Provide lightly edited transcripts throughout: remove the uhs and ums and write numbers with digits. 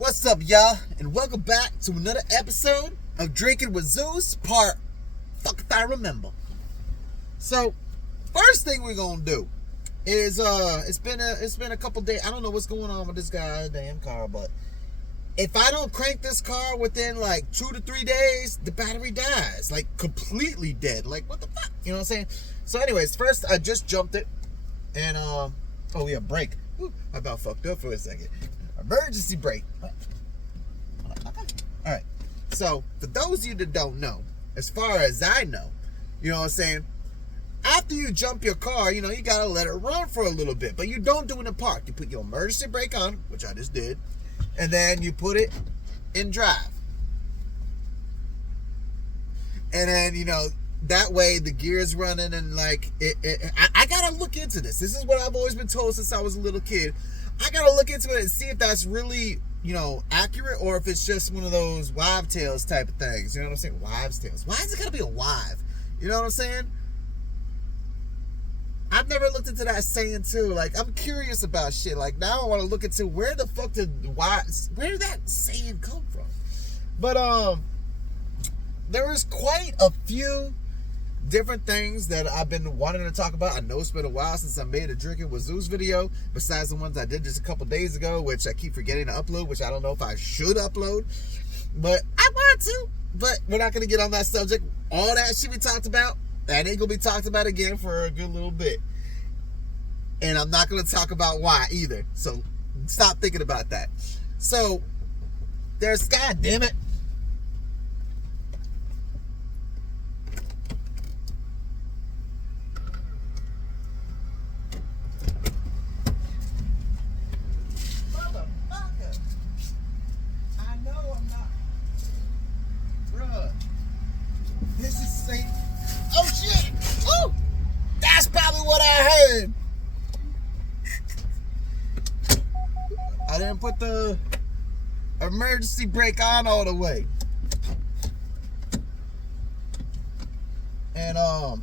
What's up, y'all? And welcome back to another episode of Drinking with Zeus, part fuck if I remember. So, first thing we're gonna do is it's been a couple days. I don't know what's going on with this guy's damn car, but if I don't crank this car within like 2 to 3 days, the battery dies, like completely dead. Like what the fuck? You know what I'm saying? So, anyways, first I just jumped it, and oh yeah, brake. Whew, I about fucked up for a second. Emergency brake. Alright, so for those of you that don't know, as far as I know, you know what I'm saying, after you jump your car, you know, you gotta let it run for a little bit, but you don't do it in park. You put your emergency brake on, which I just did, and then you put it in drive. And then, you know, that way the gear's running and like, I gotta look into this. This is what I've always been told since I was a little kid. I gotta look into it and see if that's really, you know, accurate or if it's just one of those wives' tales type of things. You know what I'm saying? Wives' tales. Why is it gotta be a wife? You know what I'm saying? I've never looked into that saying too. Like, I'm curious about shit. Like, now I want to look into where the fuck where did that saying come from? But there was quite a few different things that I've been wanting to talk about. I know it's been a while since I made a Drinking with Zeus video, besides the ones I did just a couple days ago, which I keep forgetting to upload, which I don't know if I should upload, but I want to. But we're not going to get on that subject. All that shit we talked about, that ain't going to be talked about again for a good little bit. And I'm not going to talk about why either. So stop thinking about that. So there's, God damn it, this is safe. Oh shit! Oh, that's probably what I heard. I didn't put the emergency brake on all the way. And god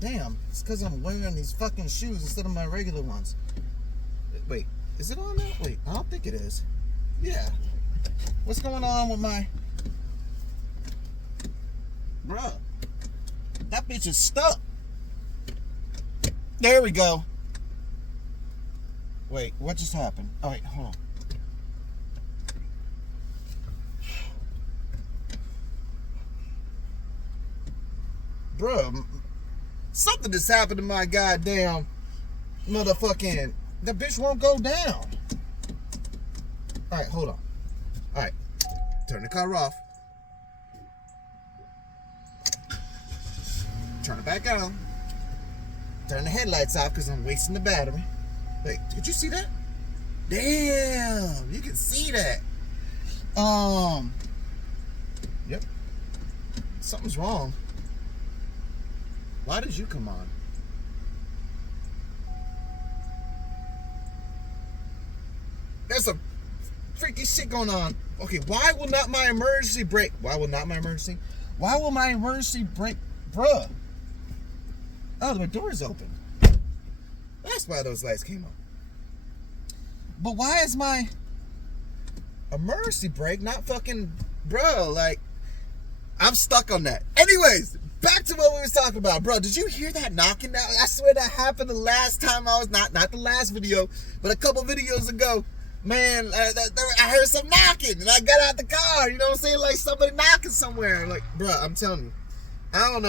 damn, it's because I'm wearing these fucking shoes instead of my regular ones. Wait, is it on now? Wait, I don't think it is. Yeah. What's going on with my... Bruh, that bitch is stuck. There we go. Wait, what just happened? Oh, wait, hold on. Bruh, something just happened to my goddamn motherfucking... The bitch won't go down. Alright, hold on. Alright, turn the car off. Turn it back on. Turn the headlights off because I'm wasting the battery. Wait, did you see that? Damn, you can see that. Yep. Something's wrong. Why did you come on? There's some freaky shit going on. Okay, why will my emergency brake, bruh? Oh, my door's open. That's why those lights came on. But why is my emergency brake not fucking... Bro, like... I'm stuck on that. Anyways, back to what we was talking about. Bro, did you hear that knocking? I swear that happened the last time I was... Not the last video, but a couple videos ago. Man, I heard some knocking, and I got out the car. You know what I'm saying? Like somebody knocking somewhere. Like, bro, I'm telling you. I don't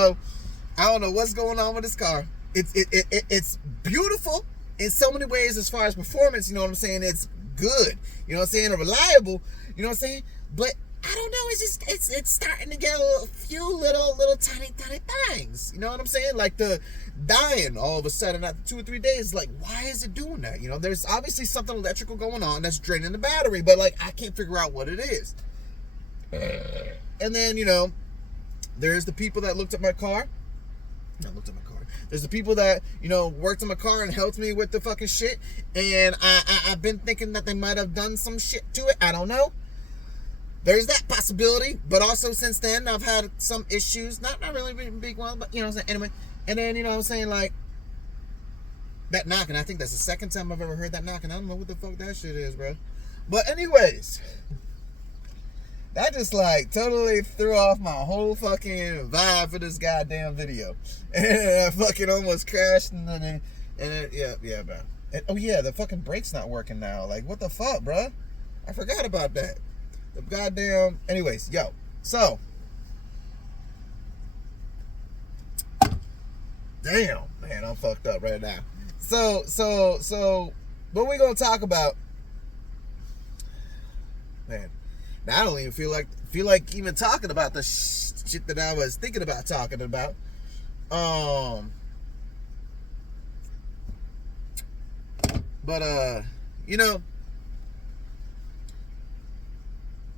know what's going on with this car. It's beautiful in so many ways as far as performance, you know what I'm saying? It's good, you know what I'm saying? Reliable, you know what I'm saying? But I don't know, it's starting to get a few little tiny things, you know what I'm saying? Like the dying all of a sudden after 2 or 3 days. Like, why is it doing that? You know, there's obviously something electrical going on that's draining the battery, but like I can't figure out what it is. And then, you know, there's the people that looked at my car. There's the people that, you know, worked on my car and helped me with the fucking shit. And I've been thinking that they might have done some shit to it. I don't know. There's that possibility. But also since then, I've had some issues. Not really big ones, but, you know what I'm saying? Anyway. And then, you know what I'm saying, like, that knocking. I think that's the second time I've ever heard that knocking. I don't know what the fuck that shit is, bro. But anyways, that just like totally threw off my whole fucking vibe for this goddamn video. And I fucking almost crashed yeah, bro. And, oh yeah, the fucking brake's not working now. Like, what the fuck, bro? I forgot about that. The goddamn. Anyways, yo. So. Damn, man, I'm fucked up right now. So, what we gonna talk about? Man, now I don't even feel like even talking about the shit that I was thinking about talking about. But you know,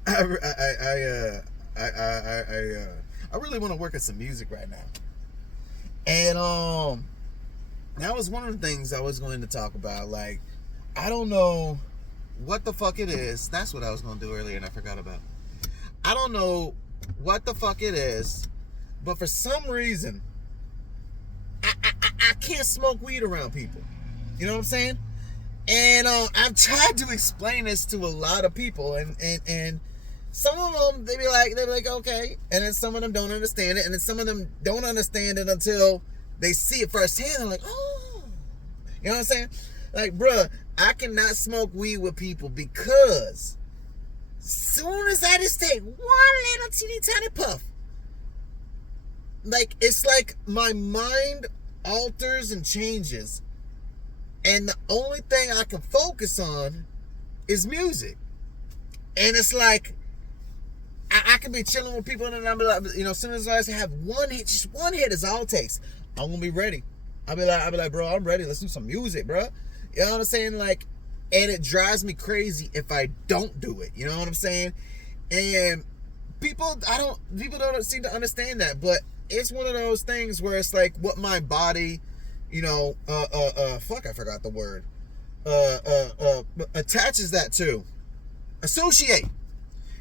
I really want to work at some music right now, and that was one of the things I was going to talk about. Like, I don't know what the fuck it is. That's what I was going to do earlier and I forgot about. I don't know what the fuck it is, but for some reason, I can't smoke weed around people. You know what I'm saying? And I've tried to explain this to a lot of people, and some of them they're like okay, and then some of them don't understand it, and then some of them don't understand it until they see it firsthand. They're like, oh, you know what I'm saying? Like, bruh, I cannot smoke weed with people because soon as I just take one little teeny tiny puff, like, it's like my mind alters and changes, and the only thing I can focus on is music. And it's like, I can be chilling with people and then I'll be like, you know, as soon as I have one hit, just one hit is all it takes, I'm gonna be ready. I'll be like, bro, I'm ready. Let's do some music, bro. You know what I'm saying? Like, and it drives me crazy if I don't do it. You know what I'm saying? And people don't seem to understand that, but it's one of those things where it's like what my body, you know, fuck, I forgot the word. Attaches that to. Associate.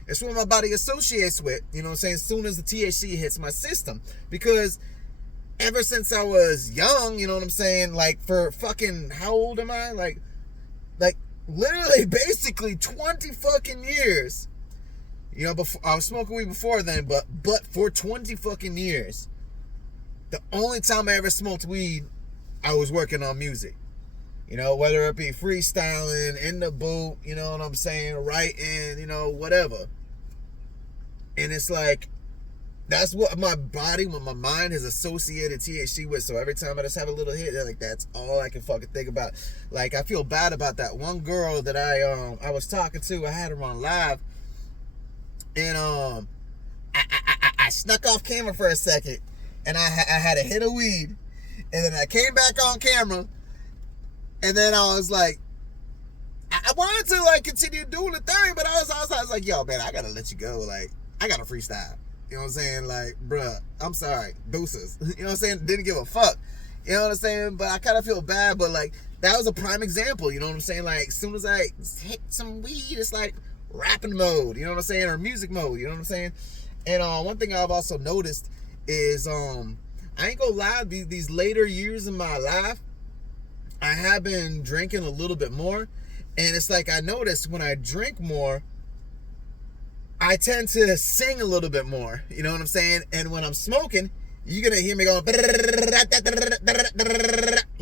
It's what my body associates with, you know what I'm saying, as soon as the THC hits my system. Because ever since I was young, you know what I'm saying, like, for fucking, how old am I? Like literally basically 20 fucking years. You know, before I was smoking weed before then, but for 20 fucking years, the only time I ever smoked weed, I was working on music. You know, whether it be freestyling, in the booth, you know what I'm saying, writing, you know, whatever. And it's like, that's what my body, what my mind has associated THC with. So every time I just have a little hit, like, that's all I can fucking think about. Like, I feel bad about that one girl that I was talking to. I had her on live, and I snuck off camera for a second, and I had a hit of weed, and then I came back on camera, and then I was like, I wanted to like continue doing the thing, but I was like, yo, man, I gotta let you go. Like, I gotta freestyle. You know what I'm saying? Like, bruh, I'm sorry. Deuces. You know what I'm saying? Didn't give a fuck. You know what I'm saying? But I kind of feel bad, but like, that was a prime example. You know what I'm saying? Like, as soon as I hit some weed, it's like rapping mode. You know what I'm saying? Or music mode. You know what I'm saying? And one thing I've also noticed is, I ain't gonna lie, these later years in my life, I have been drinking a little bit more. And it's like, I noticed when I drink more, I tend to sing a little bit more, you know what I'm saying? And when I'm smoking, you're gonna hear me going, you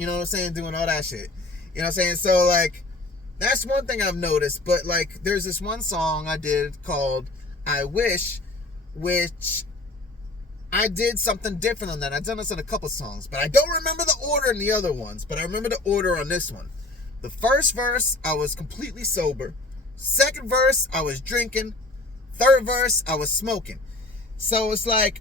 know what I'm saying, doing all that shit. You know what I'm saying? So, like, that's one thing I've noticed. But, like, there's this one song I did called I Wish, which I did something different on that. I've done this in a couple songs, but I don't remember the order in the other ones, but I remember the order on this one. The first verse, I was completely sober. Second verse, I was drinking. Third verse, I was smoking. So it's like,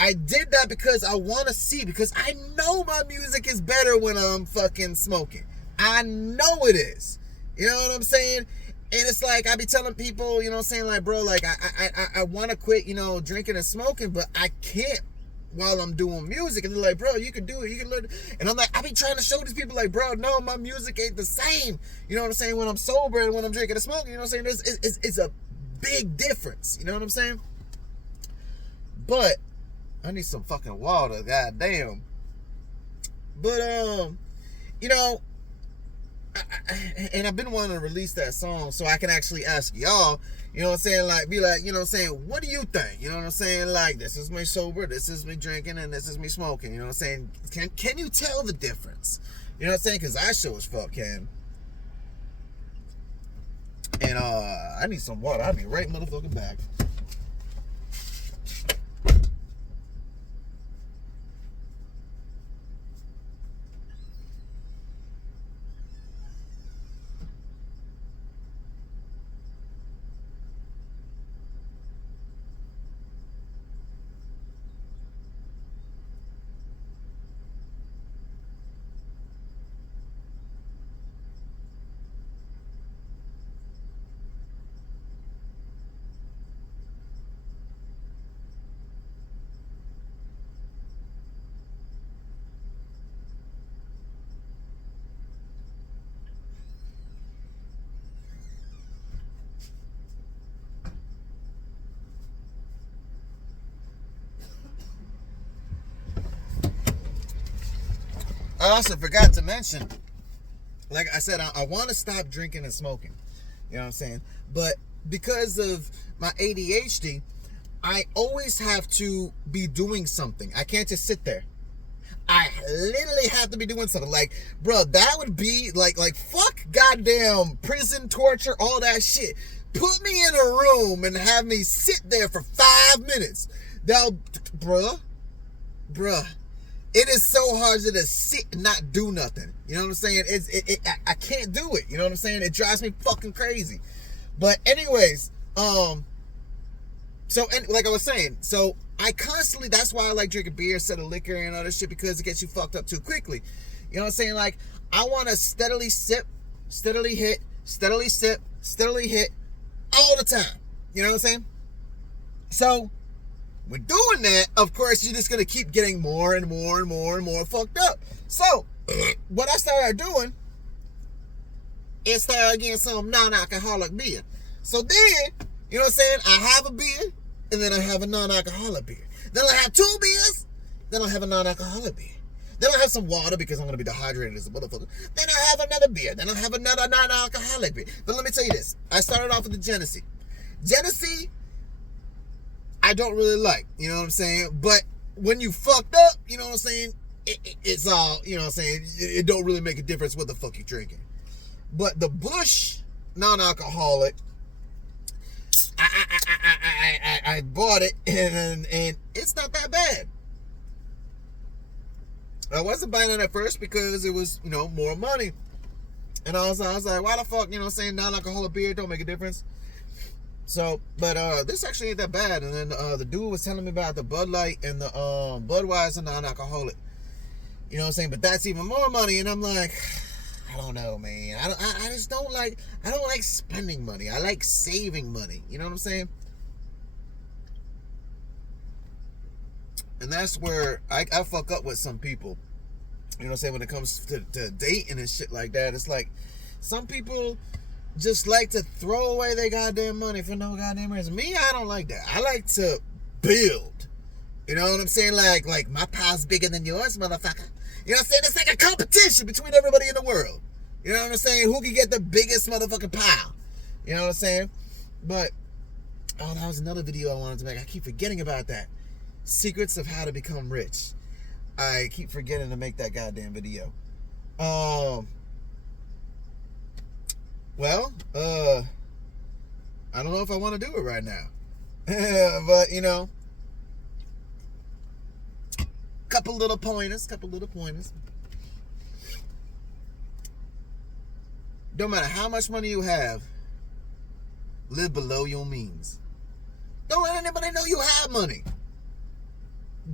I did that because I want to see, because I know my music is better when I'm fucking smoking. I know it is. You know what I'm saying? And it's like, I be telling people, you know what I'm saying, like, bro, like, I want to quit, you know, drinking and smoking, but I can't while I'm doing music. And they're like, bro, you can do it, you can learn. And I'm like, I be trying to show these people, like, bro, no, my music ain't the same. You know what I'm saying? When I'm sober and when I'm drinking and smoking, you know what I'm saying? It's a big difference, you know what I'm saying? But I need some fucking water, goddamn. But you know, and I've been wanting to release that song so I can actually ask y'all, you know what I'm saying, like, be like, you know what I'm saying, what do you think? You know what I'm saying? Like, this is me sober, this is me drinking, and this is me smoking. You know what I'm saying? Can you tell the difference? You know what I'm saying? Because I sure as fuck can. And I need some water. I'll be right motherfucking back. I also forgot to mention, like I said, I want to stop drinking and smoking. You know what I'm saying? But because of my ADHD, I always have to be doing something. I can't just sit there. I literally have to be doing something. Like, bro, that would be like fuck goddamn prison, torture, all that shit. Put me in a room and have me sit there for 5 minutes. Now, bruh, it is so hard to just sit and not do nothing. You know what I'm saying? I can't do it. You know what I'm saying? It drives me fucking crazy. But anyways, so, and like I was saying, so I constantly, that's why I like drinking beer instead of liquor and all this shit, because it gets you fucked up too quickly. You know what I'm saying? Like, I want to steadily sip, steadily hit, steadily sip, steadily hit all the time. You know what I'm saying? So, with doing that, of course, you're just going to keep getting more and more and more and more fucked up. So, what I started doing is started getting some non-alcoholic beer. So then, you know what I'm saying? I have a beer, and then I have a non-alcoholic beer. Then I have 2 beers, then I have a non-alcoholic beer. Then I have some water because I'm going to be dehydrated as a motherfucker. Then I have another beer. Then I have another non-alcoholic beer. But let me tell you this. I started off with the Genesee. Genesee, I don't really like, you know what I'm saying? But when you fucked up, you know what I'm saying? It's all, you know what I'm saying? It don't really make a difference what the fuck you're drinking. But the Bush non-alcoholic, I bought it, and it's not that bad. I wasn't buying it at first because it was, you know, more money. And I was like, why the fuck, you know what I'm saying, non-alcoholic beer don't make a difference. So, but this actually ain't that bad. And then the dude was telling me about the Bud Light and the Budweiser non-alcoholic. You know what I'm saying? But that's even more money. And I'm like, I don't know, man. I just don't like, I don't like spending money. I like saving money. You know what I'm saying? And that's where I fuck up with some people. You know what I'm saying? When it comes to dating and shit like that, it's like some people just like to throw away their goddamn money for no goddamn reason. Me, I don't like that. I like to build. You know what I'm saying? Like my pile's bigger than yours, motherfucker. You know what I'm saying? It's like a competition between everybody in the world. You know what I'm saying? Who can get the biggest motherfucking pile? You know what I'm saying? But, oh, that was another video I wanted to make. I keep forgetting about that. Secrets of how to become rich. I keep forgetting to make that goddamn video. Well, I don't know if I want to do it right now. But, you know, couple little pointers. Don't matter how much money you have, live below your means. Don't let anybody know you have money.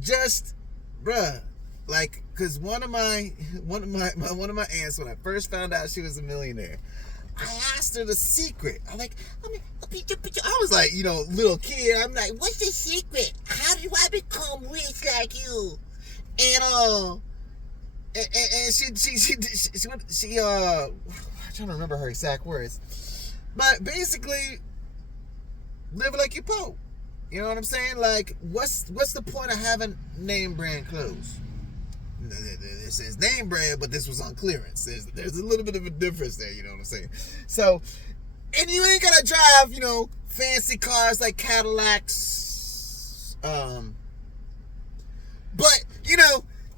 Just, bruh, like, cause one of my aunts, when I first found out she was a millionaire, I asked her the secret. I was like, you know, little kid. I'm like, what's the secret? How do I become rich like you? And she I'm trying to remember her exact words, but basically, live like you po. You know what I'm saying? Like, what's the point of having name brand clothes? It says name brand, but this was on clearance. There's a little bit of a difference there, you know what I'm saying? So, and you ain't gotta drive, fancy cars like Cadillacs, but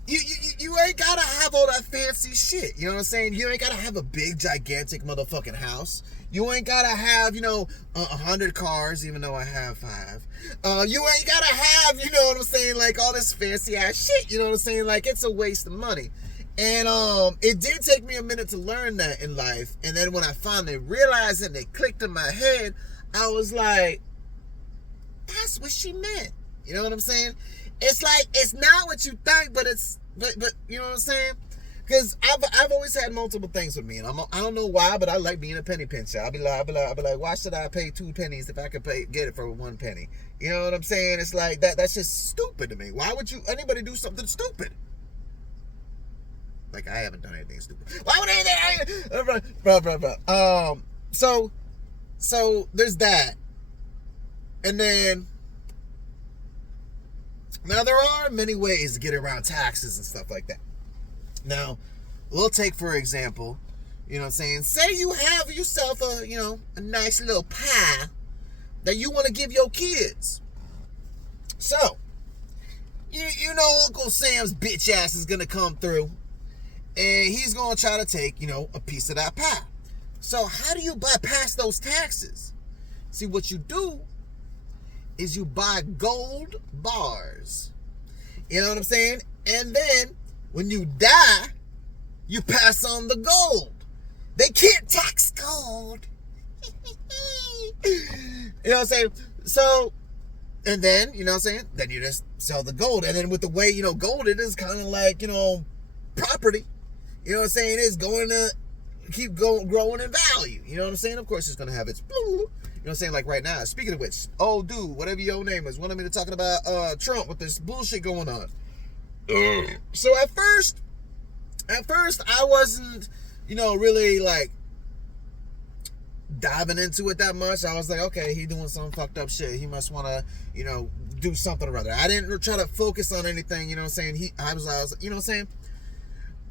you ain't gotta have all that fancy shit. You know what I'm saying? You ain't gotta have a big, gigantic motherfucking house. You ain't gotta have, 100 cars, even though I have 5. You ain't gotta have, you know what I'm saying, like all this fancy ass shit. You know what I'm saying? Like, it's a waste of money. And it did take me a minute to learn that in life. And then when I finally realized it and it clicked in my head, I was like, that's what she meant. You know what I'm saying? It's like, it's not what you think, but you know what I'm saying? Because I've always had multiple things with me, and I don't know why, but I like being a penny pincher. I'll be like, why should I pay 2 pennies if I could get it for 1 penny? You know what I'm saying? It's like that's just stupid to me. Why would anybody do something stupid? Like, I haven't done anything stupid. Why would anything? Bro. So there's that, and then. Now, there are many ways to get around taxes and stuff like that. Now, we'll take, for example, you know what I'm saying? Say you have yourself a nice little pie that you want to give your kids. So, you know Uncle Sam's bitch ass is going to come through, and he's going to try to take, a piece of that pie. So, how do you bypass those taxes? See, what you do is you buy gold bars. You know what I'm saying? And then when you die, you pass on the gold. They can't tax gold. You know what I'm saying? So, and then, you know what I'm saying? Then you just sell the gold. And then with the way, gold, it is kind of like, property. You know what I'm saying? It's going to keep growing in value. You know what I'm saying? Of course, it's going to have its... You know what I'm saying? Like right now, speaking of which, dude, whatever your name is, wanted me to talking about Trump with this bullshit going on. So at first I wasn't, really like diving into it that much. I was like, okay, he doing some fucked up shit. He must want to, do something or other. I didn't try to focus on anything, you know what I'm saying? I was, you know what I'm saying?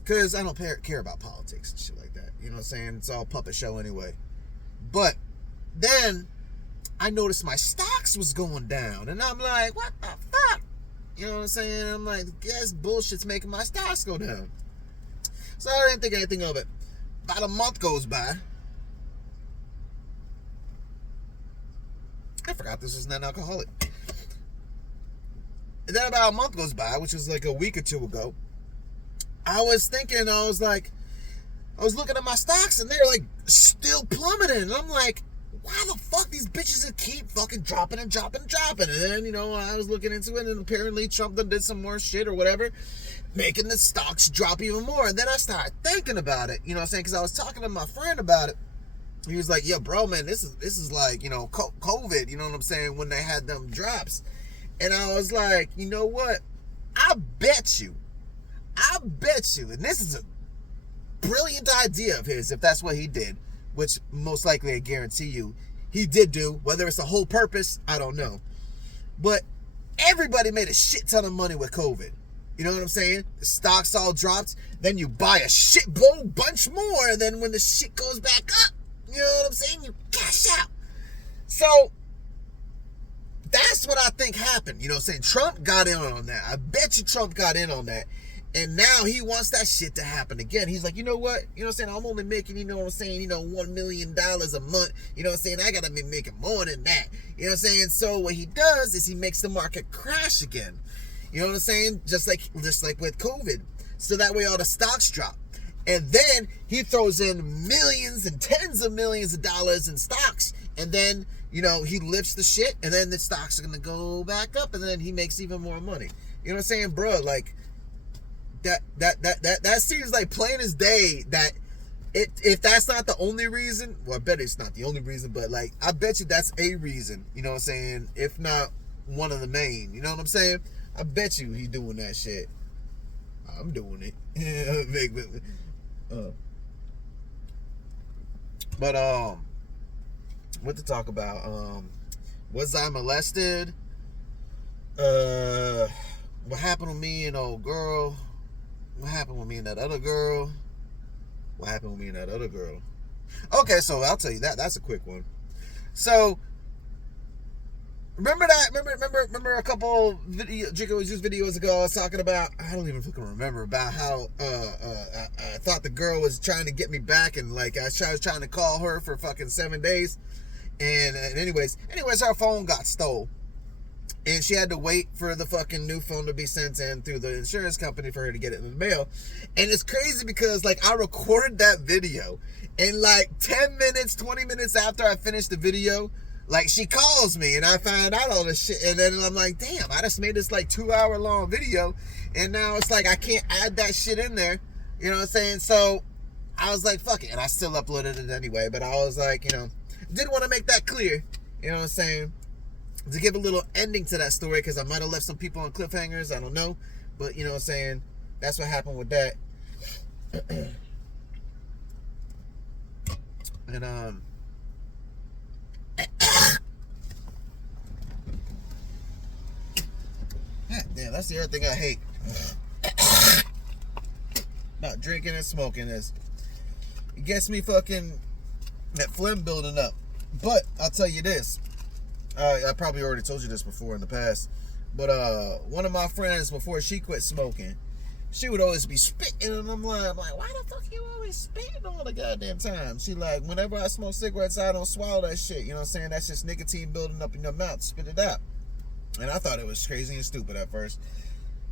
Because I don't care about politics and shit like that. You know what I'm saying? It's all puppet show anyway. But then I noticed my stocks was going down, and I'm like, what the fuck? You know what I'm saying? I'm like, this bullshit's making my stocks go down. So I didn't think anything of it. About a month goes by. I forgot this was non-alcoholic. And then about a month goes by, which was like a week or 2 ago. I was looking at my stocks, and they're like still plummeting. And I'm like, why the fuck these bitches that keep fucking dropping and dropping and dropping? And then, I was looking into it, and apparently Trump did some more shit or whatever, making the stocks drop even more. And then I started thinking about it, you know what I'm saying? Because I was talking to my friend about it. He was like, yeah, bro, man, this is like, COVID, you know what I'm saying, when they had them drops. And I was like, you know what? I bet you, and this is a brilliant idea of his, if that's what he did, which most likely I guarantee you he did do. Whether it's a whole purpose, I don't know. But everybody made a shit ton of money with COVID. You know what I'm saying? The stocks all dropped. Then you buy a shit bunch more. And then when the shit goes back up, you know what I'm saying? You cash out. So that's what I think happened. You know what I'm saying? Trump got in on that. I bet you Trump got in on that. And now he wants that shit to happen again. He's like, you know what? You know what I'm saying? I'm only making, you know what I'm saying, $1 million a month. You know what I'm saying? I got to be making more than that. You know what I'm saying? So what he does is he makes the market crash again. You know what I'm saying? Just like with COVID. So that way all the stocks drop. And then he throws in millions and tens of millions of dollars in stocks. And then, he lifts the shit. And then the stocks are going to go back up. And then he makes even more money. You know what I'm saying? Bro, like... That seems like plain as day that if that's not the only reason, well, I bet it's not the only reason, but like, I bet you that's a reason, you know what I'm saying? If not one of the main, you know what I'm saying? I bet you he doing that shit. I'm doing it. But what to talk about? Was I molested? What happened to me and old girl? What happened with me and that other girl? What happened with me and that other girl? Okay, so I'll tell you that. That's a quick one. So remember that? Remember a couple videos ago? I was talking about. I don't even fucking remember about how I thought the girl was trying to get me back, and like I was trying to call her for fucking 7 days, and anyways, her phone got stole, and she had to wait for the fucking new phone to be sent in through the insurance company for her to get it in the mail. And it's crazy because like I recorded that video, and like 10 minutes, 20 minutes after I finished the video, like she calls me and I find out all this shit, and then I'm like, damn, I just made this like 2-hour long video, and now it's like I can't add that shit in there. You know what I'm saying? So I was like, fuck it, and I still uploaded it anyway. But I was like, didn't want to make that clear. You know what I'm saying? To give a little ending to that story, because I might have left some people on cliffhangers. I don't know, but you know what I'm saying? That's what happened with that. And damn, that's the other thing I hate about drinking and smoking is it gets me fucking that phlegm building up. But I'll tell you this, I probably already told you this before in the past, but one of my friends, before she quit smoking, she would always be spitting, and I'm like, why the fuck you always spitting all the goddamn time? She like, whenever I smoke cigarettes, I don't swallow that shit. You know what I'm saying? That's just nicotine building up in your mouth. Spit it out. And I thought it was crazy and stupid at first.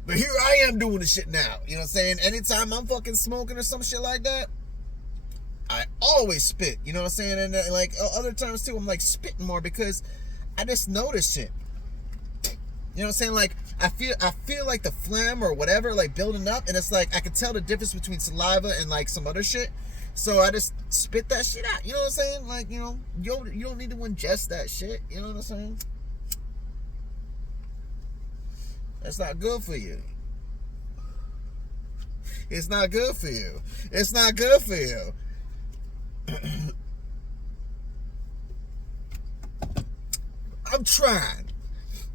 But here I am doing the shit now. You know what I'm saying? Anytime I'm fucking smoking or some shit like that, I always spit. You know what I'm saying? And like other times too, I'm like spitting more because I just notice shit. You know what I'm saying? Like I feel like the phlegm or whatever like building up, and it's like I can tell the difference between saliva and like some other shit. So I just spit that shit out. You know what I'm saying? Like, you don't need to ingest that shit. You know what I'm saying? That's not good for you. It's not good for you. It's not good for you. I'm trying.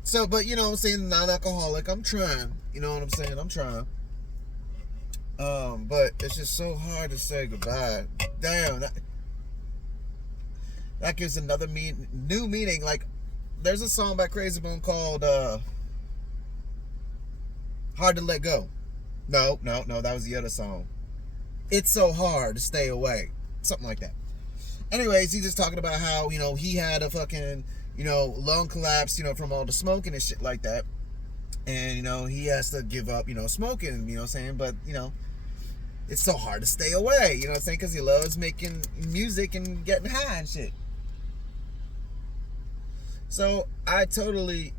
So, but you know what I'm saying, non-alcoholic, I'm trying. You know what I'm saying? I'm trying. But it's just so hard to say goodbye. Damn. That gives another new meaning. Like, there's a song by Crazy Bone called Hard to Let Go. No, that was the other song. It's so hard to stay away. Something like that. Anyways, he's just talking about how, he had a fucking, lung collapse, from all the smoking and shit like that. And, he has to give up, smoking, you know what I'm saying? But, it's so hard to stay away, you know what I'm saying? Because he loves making music and getting high and shit. So, I totally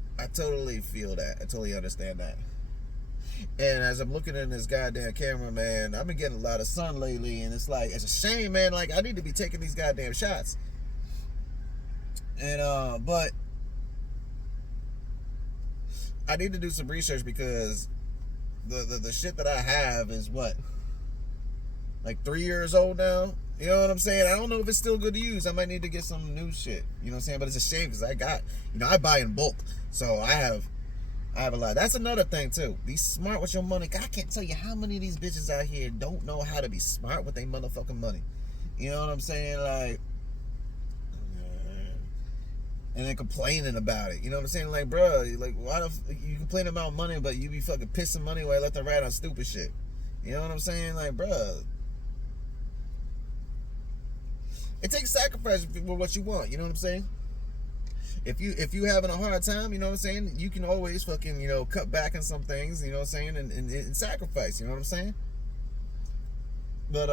feel that. I totally understand that. And as I'm looking in this goddamn camera, man, I've been getting a lot of sun lately, and it's like, it's a shame, man. Like, I need to be taking these goddamn shots. And but I need to do some research because the shit that I have is what, like 3 years old now. You know what I'm saying? I don't know if it's still good to use. I might need to get some new shit. You know what I'm saying? But it's a shame because I got, I buy in bulk, so I have a lot. That's another thing too. Be smart with your money. I can't tell you how many of these bitches out here don't know how to be smart with their motherfucking money. You know what I'm saying? Like, and then complaining about it. You know what I'm saying? Like, bro, like, why you complain about money, but you be fucking pissing money away left and right on stupid shit. You know what I'm saying? Like, bro, it takes sacrifice for what you want. You know what I'm saying? If you having a hard time, you know what I'm saying, you can always fucking, cut back on some things, you know what I'm saying, and sacrifice, you know what I'm saying? But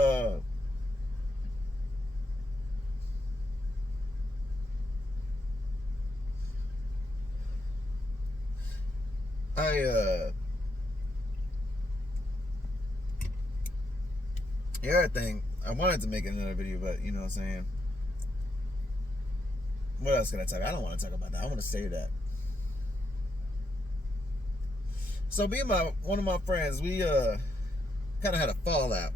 the other thing, I wanted to make another video, but you know what I'm saying, what else can I talk about? I don't want to talk about that. I want to say that. So me and one of my friends, we kind of had a fallout.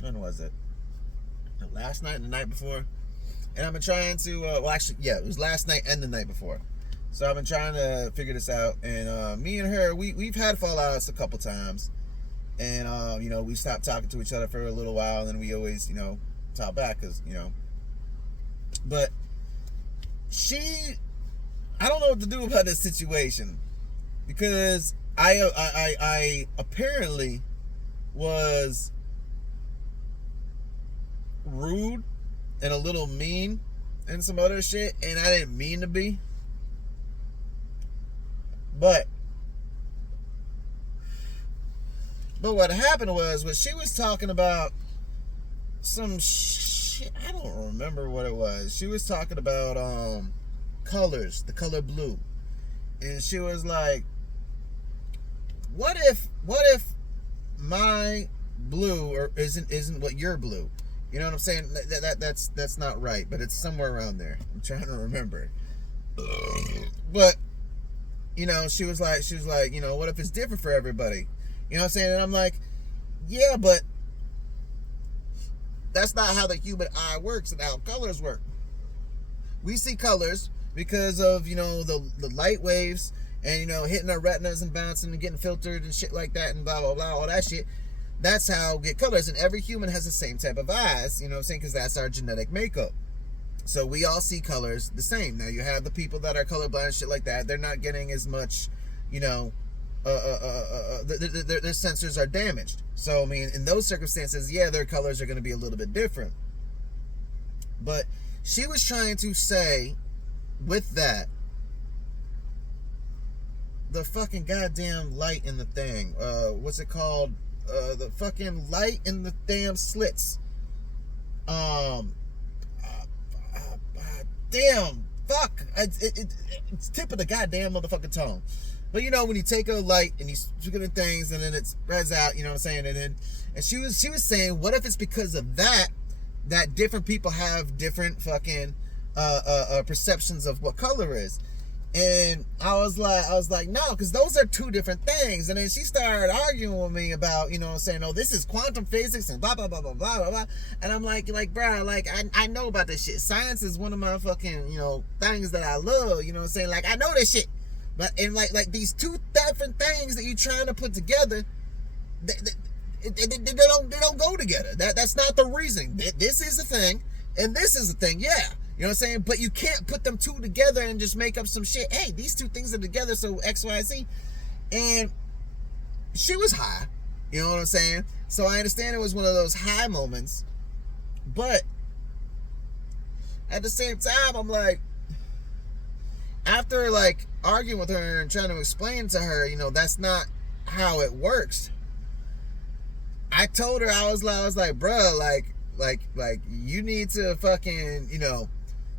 When was it? Last night and the night before. And I've been trying to, it was last night and the night before. So I've been trying to figure this out, and me and her, we've had fallouts a couple times, and we stopped talking to each other for a little while, and then we always talk back, because but I don't know what to do about this situation, because I apparently was rude and a little mean and some other shit, and I didn't mean to be. But what happened was, when she was talking about some shit, I don't remember what it was. She was talking about colors, the color blue. And she was like, what if my blue or isn't what your blue? You know what I'm saying? That's not right, but it's somewhere around there. I'm trying to remember. But she was like, what if it's different for everybody? You know what I'm saying? And I'm like, yeah, but that's not how the human eye works and how colors work. We see colors because of, the light waves and, hitting our retinas and bouncing and getting filtered and shit like that and blah, blah, blah, all that shit. That's how we get colors. And every human has the same type of eyes, you know what I'm saying? Because that's our genetic makeup. So we all see colors the same. Now you have the people that are colorblind and shit like that. They're not getting as much, their sensors are damaged. So, I mean, in those circumstances, yeah, their colors are going to be a little bit different. But she was trying to say, with that, the fucking goddamn light in the thing, what's it called? The fucking light in the damn slits. Damn, fuck. It's tip of the goddamn motherfucking tongue. But when you take a light and you stick it in things and then it spreads out, you know what I'm saying? And she was saying, what if it's because of that different people have different fucking perceptions of what color is? And I was like, no, because those are two different things. And then she started arguing with me about, saying, oh, this is quantum physics and blah, blah, blah, blah, blah, blah, blah. And I'm like, bro, I know about this shit. Science is one of my fucking, things that I love, you know what I'm saying? Like, I know this shit. But, and like these two different things that you're trying to put together, they don't go together. That's not the reason. This is a thing, and this is a thing, yeah. You know what I'm saying? But you can't put them two together and just make up some shit. Hey, these two things are together, so X, Y, Z. And she was high. You know what I'm saying? So I understand it was one of those high moments. But at the same time, I'm like, after like arguing with her and trying to explain to her, that's not how it works. I told her, I was like, bruh, like you need to fucking,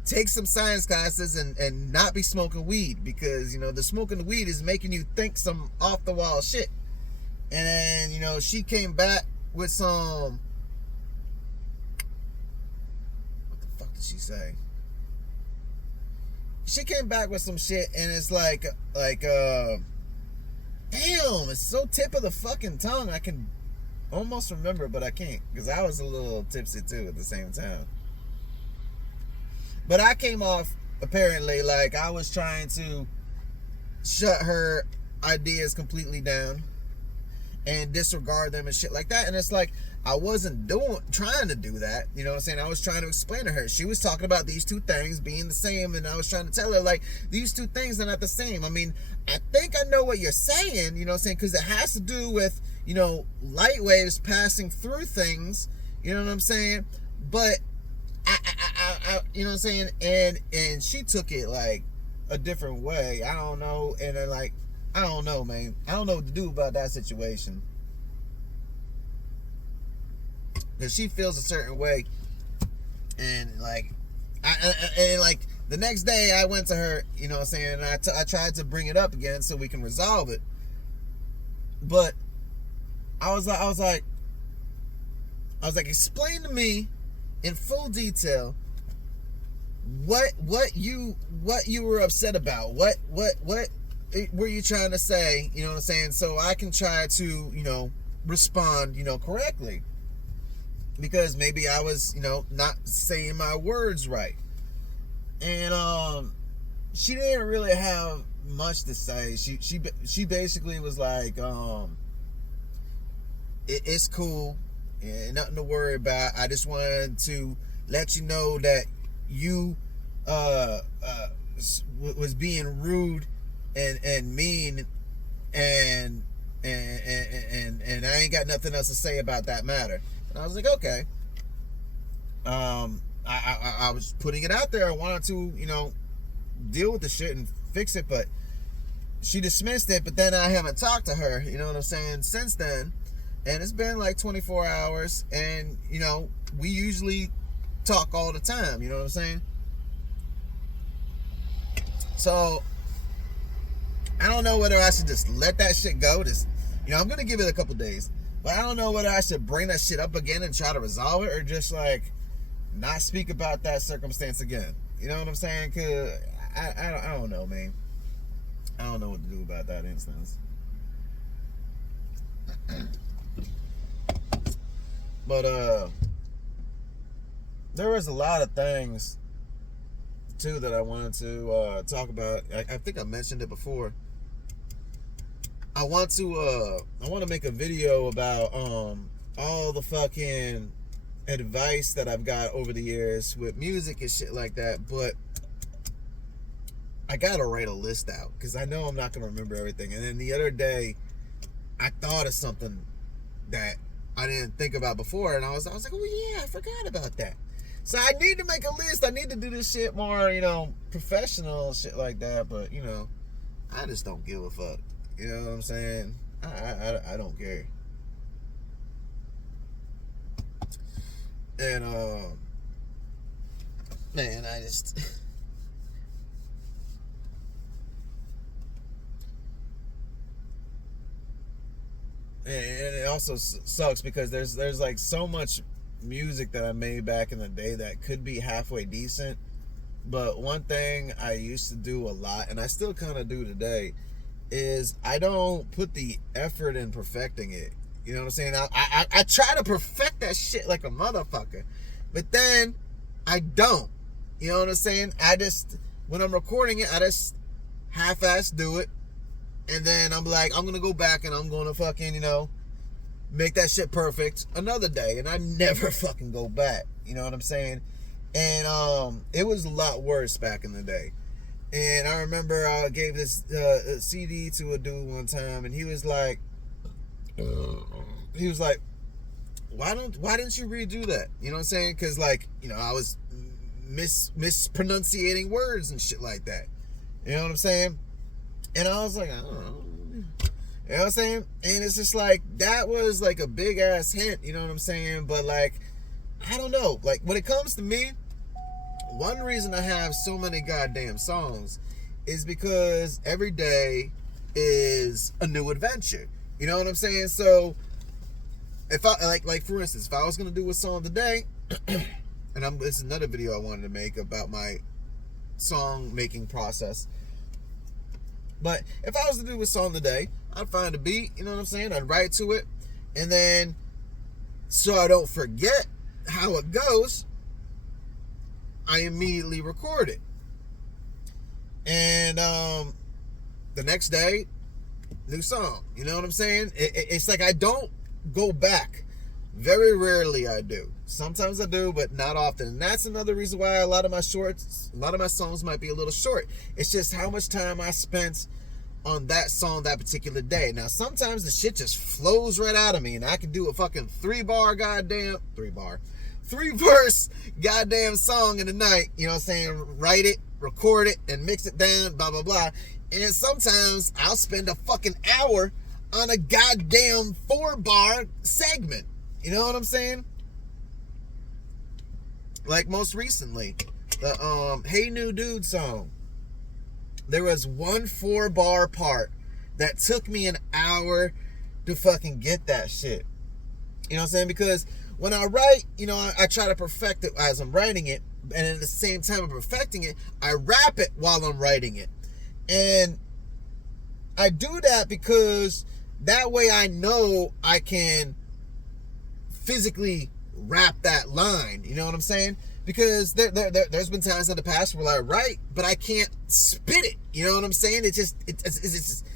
take some science classes and not be smoking weed, because the smoking the weed is making you think some off the wall shit. And then she came back with some, what the fuck did she say? She came back with some shit, and it's like damn, it's so tip of the fucking tongue. I can almost remember, but I can't, because I was a little tipsy too at the same time. But I came off apparently like I was trying to shut her ideas completely down and disregard them and shit like that. And it's like, I wasn't trying to do that. You know what I'm saying? I was trying to explain to her. She was talking about these two things being the same, and I was trying to tell her, like, these two things are not the same. I mean, I think I know what you're saying, you know what I'm saying? Because it has to do with, light waves passing through things, you know what I'm saying? But I you know what I'm saying? And she took it like a different way. I don't know. And then like, I don't know, man. I don't know what to do about that situation. Because she feels a certain way. And like, and like the next day I went to her, you know what I'm saying? And I tried to bring it up again so we can resolve it. But I was like, explain to me in full detail what you were upset about. What were you trying to say, you know what I'm saying? So I can try to, respond, correctly. Because maybe I was, not saying my words right. And she didn't really have much to say. She basically was like, it's cool, and nothing to worry about. I just wanted to let you know that you was being rude and mean, and I ain't got nothing else to say about that matter. And I was like, okay. I was putting it out there. I wanted to, deal with the shit and fix it, but she dismissed it. But then I haven't talked to her, you know what I'm saying, since then. And it's been like 24 hours, and we usually talk all the time, you know what I'm saying? So I don't know whether I should just let that shit go. I'm gonna give it a couple days, but I don't know whether I should bring that shit up again and try to resolve it, or just like not speak about that circumstance again. You know what I'm saying? Cause I don't know, man. I don't know what to do about that instance. But there was a lot of things too that I wanted to talk about. I think I mentioned it before. I want to make a video about all the fucking advice that I've got over the years with music and shit like that, but I gotta write a list out because I know I'm not gonna remember everything. And then the other day, I thought of something that I didn't think about before, and I was like, oh yeah, I forgot about that. So I need to make a list. I need to do this shit more, professional shit like that. But I just don't give a fuck. You know what I'm saying? I don't care. And man, I just and it also sucks because there's like so much music that I made back in the day that could be halfway decent. But one thing I used to do a lot, and I still kind of do today, is I don't put the effort in perfecting it. You know what I'm saying? I try to perfect that shit like a motherfucker, but then I don't. You know what I'm saying? When I'm recording it, I just half-ass do it, and then I'm like, I'm gonna go back and I'm gonna fucking, make that shit perfect another day, and I never fucking go back. You know what I'm saying? And it was a lot worse back in the day. And I remember I gave this CD to a dude one time, and he was like, why didn't you redo that? You know what I'm saying? Because I was mispronunciating words and shit like that. You know what I'm saying? And I was like, I don't know. You know what I'm saying? And it's just like, that was like a big ass hint, you know what I'm saying? But I don't know. Like, when it comes to me, one reason I have so many goddamn songs is because every day is a new adventure. You know what I'm saying? So if I like for instance, if I was gonna do a song today, and it's another video I wanted to make about my song making process. But if I was to do a song today, I'd find a beat, you know what I'm saying? I'd write to it, and then so I don't forget how it goes, I immediately record it. And the next day, new song. You know what I'm saying? It's like I don't go back. Very rarely I do. Sometimes I do, but not often. And that's another reason why a lot of my songs might be a little short. It's just how much time I spent on that song that particular day. Now, sometimes the shit just flows right out of me, and I can do a fucking 3-verse goddamn song in the night. You know what I'm saying? Write it, record it, and mix it down, blah, blah, blah. And sometimes I'll spend a fucking hour on a goddamn 4-bar segment. You know what I'm saying? Like most recently, the Hey New Dude song. There was one 4-bar part that took me an hour to fucking get that shit. You know what I'm saying? Because when I write, I try to perfect it as I'm writing it. And at the same time I'm perfecting it, I rap it while I'm writing it. And I do that because that way I know I can physically rap that line. You know what I'm saying? Because there's been times in the past where I write, but I can't spit it. You know what I'm saying? It's just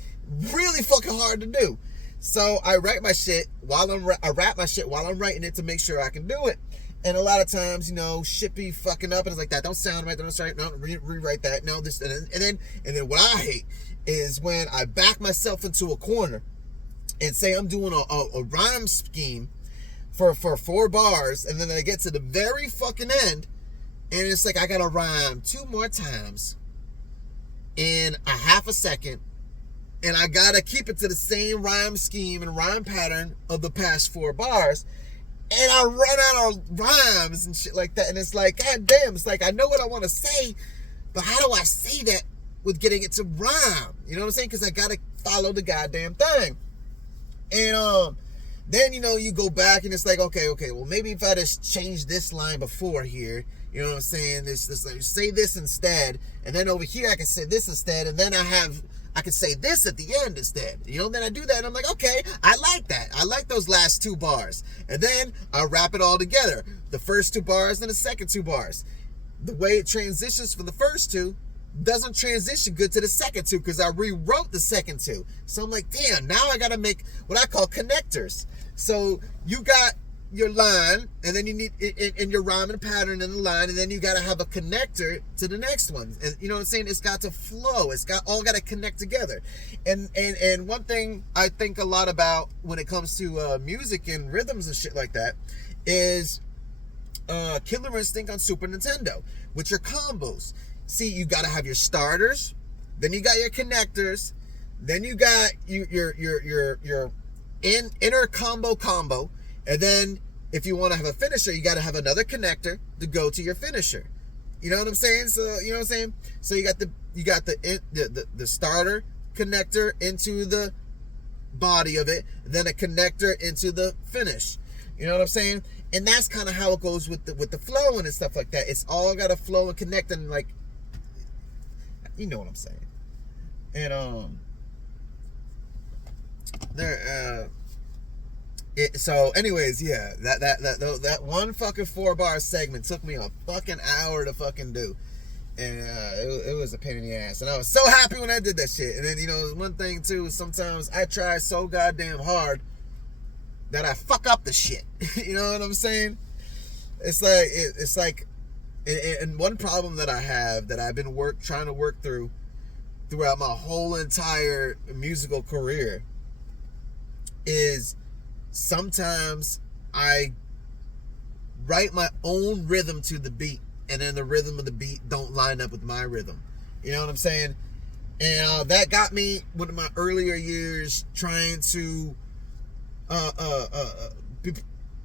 really fucking hard to do. So I write my shit I rap my shit while I'm writing it to make sure I can do it. And a lot of times, you know, shit be fucking up, and it's like, that don't sound right, that don't sound right, no, rewrite that, no, this, and then what I hate is when I back myself into a corner and say I'm doing a rhyme scheme for 4 bars, and then I get to the very fucking end, and it's like I gotta rhyme 2 more times in a half a second, and I gotta keep it to the same rhyme scheme and rhyme pattern of the past 4 bars, and I run out of rhymes and shit like that, and it's like, god damn, it's like I know what I want to say, but how do I say that with getting it to rhyme? You know what I'm saying? Because I gotta follow the goddamn thing. And then, you know, you go back and it's like, okay, well, maybe if I just change this line before here, you know what I'm saying? This like, say this instead, and then over here I can say this instead, and then I can say this at the end instead. You know, then I do that, and I'm like, okay, I like that. I like those last 2 bars. And then I wrap it all together. The first 2 bars and the second 2 bars. The way it transitions from the first 2 doesn't transition good to the second 2 because I rewrote the second 2. So I'm like, damn, now I got to make what I call connectors. So you got your line, and then you need in your rhyming pattern in the line, and then you got to have a connector to the next one. And you know what I'm saying? It's got to flow. It's all got to connect together. And one thing I think a lot about when it comes to music and rhythms and shit like that is Killer Instinct on Super Nintendo with your combos. See, you got to have your starters, then you got your connectors, then you got your inner combo, and then if you want to have a finisher, you got to have another connector to go to your finisher. You know what I'm saying? So you know what I'm saying? So you got the starter connector into the body of it, then a connector into the finish. You know what I'm saying? And that's kind of how it goes with the flow and stuff like that. It's all got to flow and connect, and like, you know what I'm saying. And so anyways, yeah, that one fucking 4-bar segment took me a fucking hour to fucking do, and it was a pain in the ass, and I was so happy when I did that shit. And then, you know, one thing too, sometimes I try so goddamn hard that I fuck up the shit. You know what I'm saying? It's like and one problem that I have that I've been trying to work throughout my whole entire musical career is sometimes I write my own rhythm to the beat, and then the rhythm of the beat don't line up with my rhythm. You know what I'm saying? And that got me one of my earlier years trying to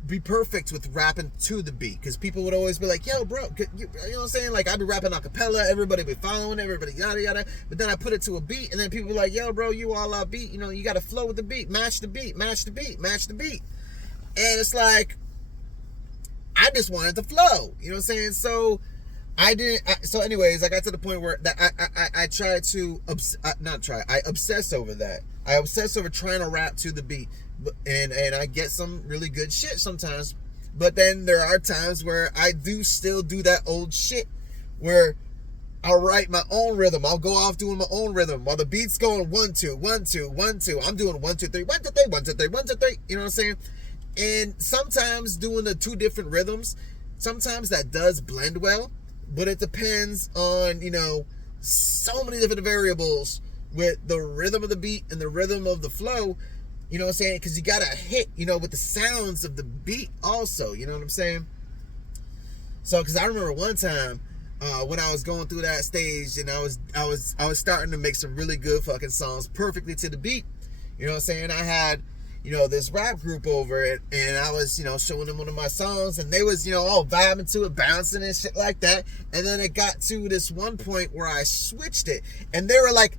be perfect with rapping to the beat, because people would always be like, yo bro, you know what I'm saying? Like, I'd be rapping a cappella, everybody be following, everybody yada yada, but then I put it to a beat, and then people be like, yo bro, you all out beat, you know, you gotta flow with the beat, match the beat. And it's like, I just wanted to flow, you know what I'm saying? So so anyways, I got to the point where that I tried to I obsess over that. I obsess over trying to rap to the beat, and I get some really good shit sometimes. But then there are times where I do still do that old shit where I'll write my own rhythm. I'll go off doing my own rhythm while the beat's going 1 2 1 2 1 2. I'm doing 1 2 3 1 2 3 1 2 3 1 2 3. You know what I'm saying? And sometimes doing the 2 different rhythms, sometimes that does blend well, but it depends on, you know, so many different variables with the rhythm of the beat and the rhythm of the flow. You know what I'm saying? Because you gotta hit, you know, with the sounds of the beat also. You know what I'm saying? So, because I remember one time when I was going through that stage, and I was starting to make some really good fucking songs perfectly to the beat. You know what I'm saying? I had, you know, this rap group over it, and I was, you know, showing them one of my songs, and they was, you know, all vibing to it, bouncing and shit like that. And then it got to this one point where I switched it, and they were like,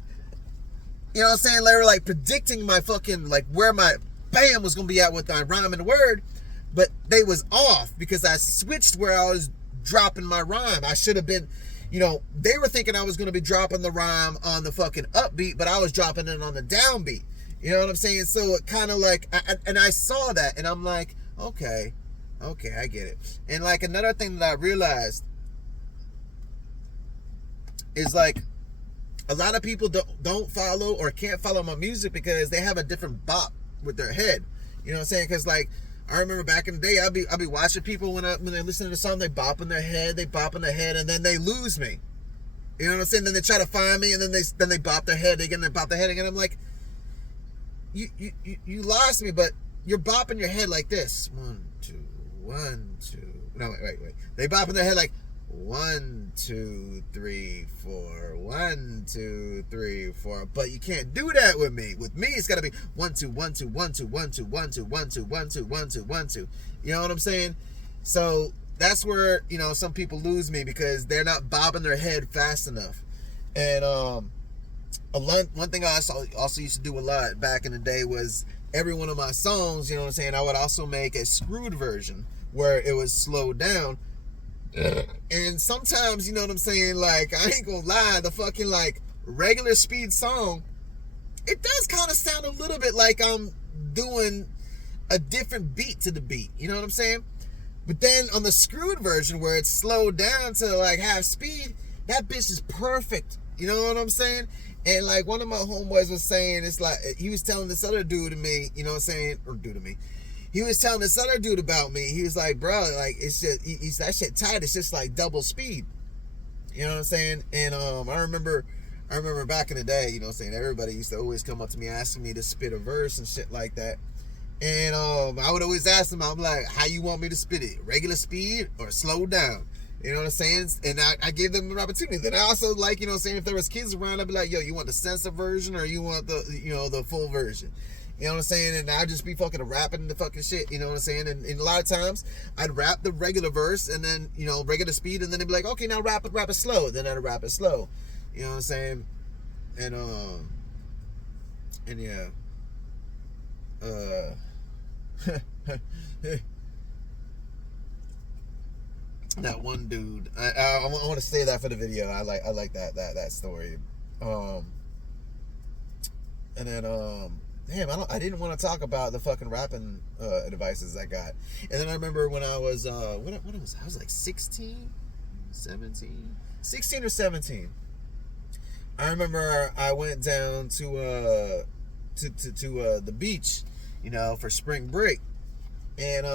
you know what I'm saying? They were like predicting my fucking, like, where my bam was gonna be at with my rhyme and word, but they was off because I switched where I was dropping my rhyme. I should have been, you know, they were thinking I was gonna be dropping the rhyme on the fucking upbeat, but I was dropping it on the downbeat. You know what I'm saying? So it kind of like, and I saw that, and I'm like, okay, Okay, I get it. And like another thing that I realized is like a lot of people don't follow or can't follow my music because they have a different bop with their head. You know what I'm saying? Because like I remember back in the day, I'll be watching people when they listen to the song, they bop in their head, and then they lose me. You know what I'm saying? Then they try to find me, and then they bop their head again, and bop their head again. I'm like, you lost me, but you're bopping your head like this. 1, 2, 1, 2. No, wait. They bop in their head like 1, 2, 3, 4. 1, 2, 3, 4. But you can't do that with me. With me, it's gotta be 1, 2, 1, 2, 1, 2, 1, 2, 1, 2, 1, 2, 1, 2, 1, 2, 1, 2. You know what I'm saying? So that's where, you know, some people lose me because they're not bobbing their head fast enough. And one thing I also used to do a lot back in the day was every one of my songs, you know what I'm saying, I would also make a screwed version where it was slowed down. And sometimes, you know what I'm saying, like, I ain't gonna lie, the fucking, like, regular speed song, it does kind of sound a little bit like I'm doing a different beat to the beat, you know what I'm saying? But then on the screwed version where it's slowed down to like half speed, that bitch is perfect. You know what I'm saying? And like one of my homeboys was saying, it's like, he was telling this other dude to me, you know what I'm saying? Or dude to me. He was telling this other dude about me. He was like, bro, like, it's just, he's that shit tight. It's just like double speed. You know what I'm saying? And I remember back in the day, you know what I'm saying, everybody used to always come up to me asking me to spit a verse and shit like that. And I would always ask them, I'm like, how you want me to spit it? Regular speed or slow down? You know what I'm saying? And I gave them an opportunity. Then I also, like, you know what I'm saying, if there was kids around, I'd be like, yo, you want the censored version or you want the, you know, the full version? You know what I'm saying? And I'd just be fucking rapping the fucking shit, you know what I'm saying? And a lot of times, I'd rap the regular verse and then, you know, regular speed, and then they'd be like, okay, now rap it slow. Then I'd rap it slow. You know what I'm saying? And yeah. That one dude, I want to say that for the video. I like that story. And then damn, I didn't want to talk about the fucking rapping devices I got. And then I remember when I was I was like 16 or 17. I remember I went down to the beach, you know, for spring break. And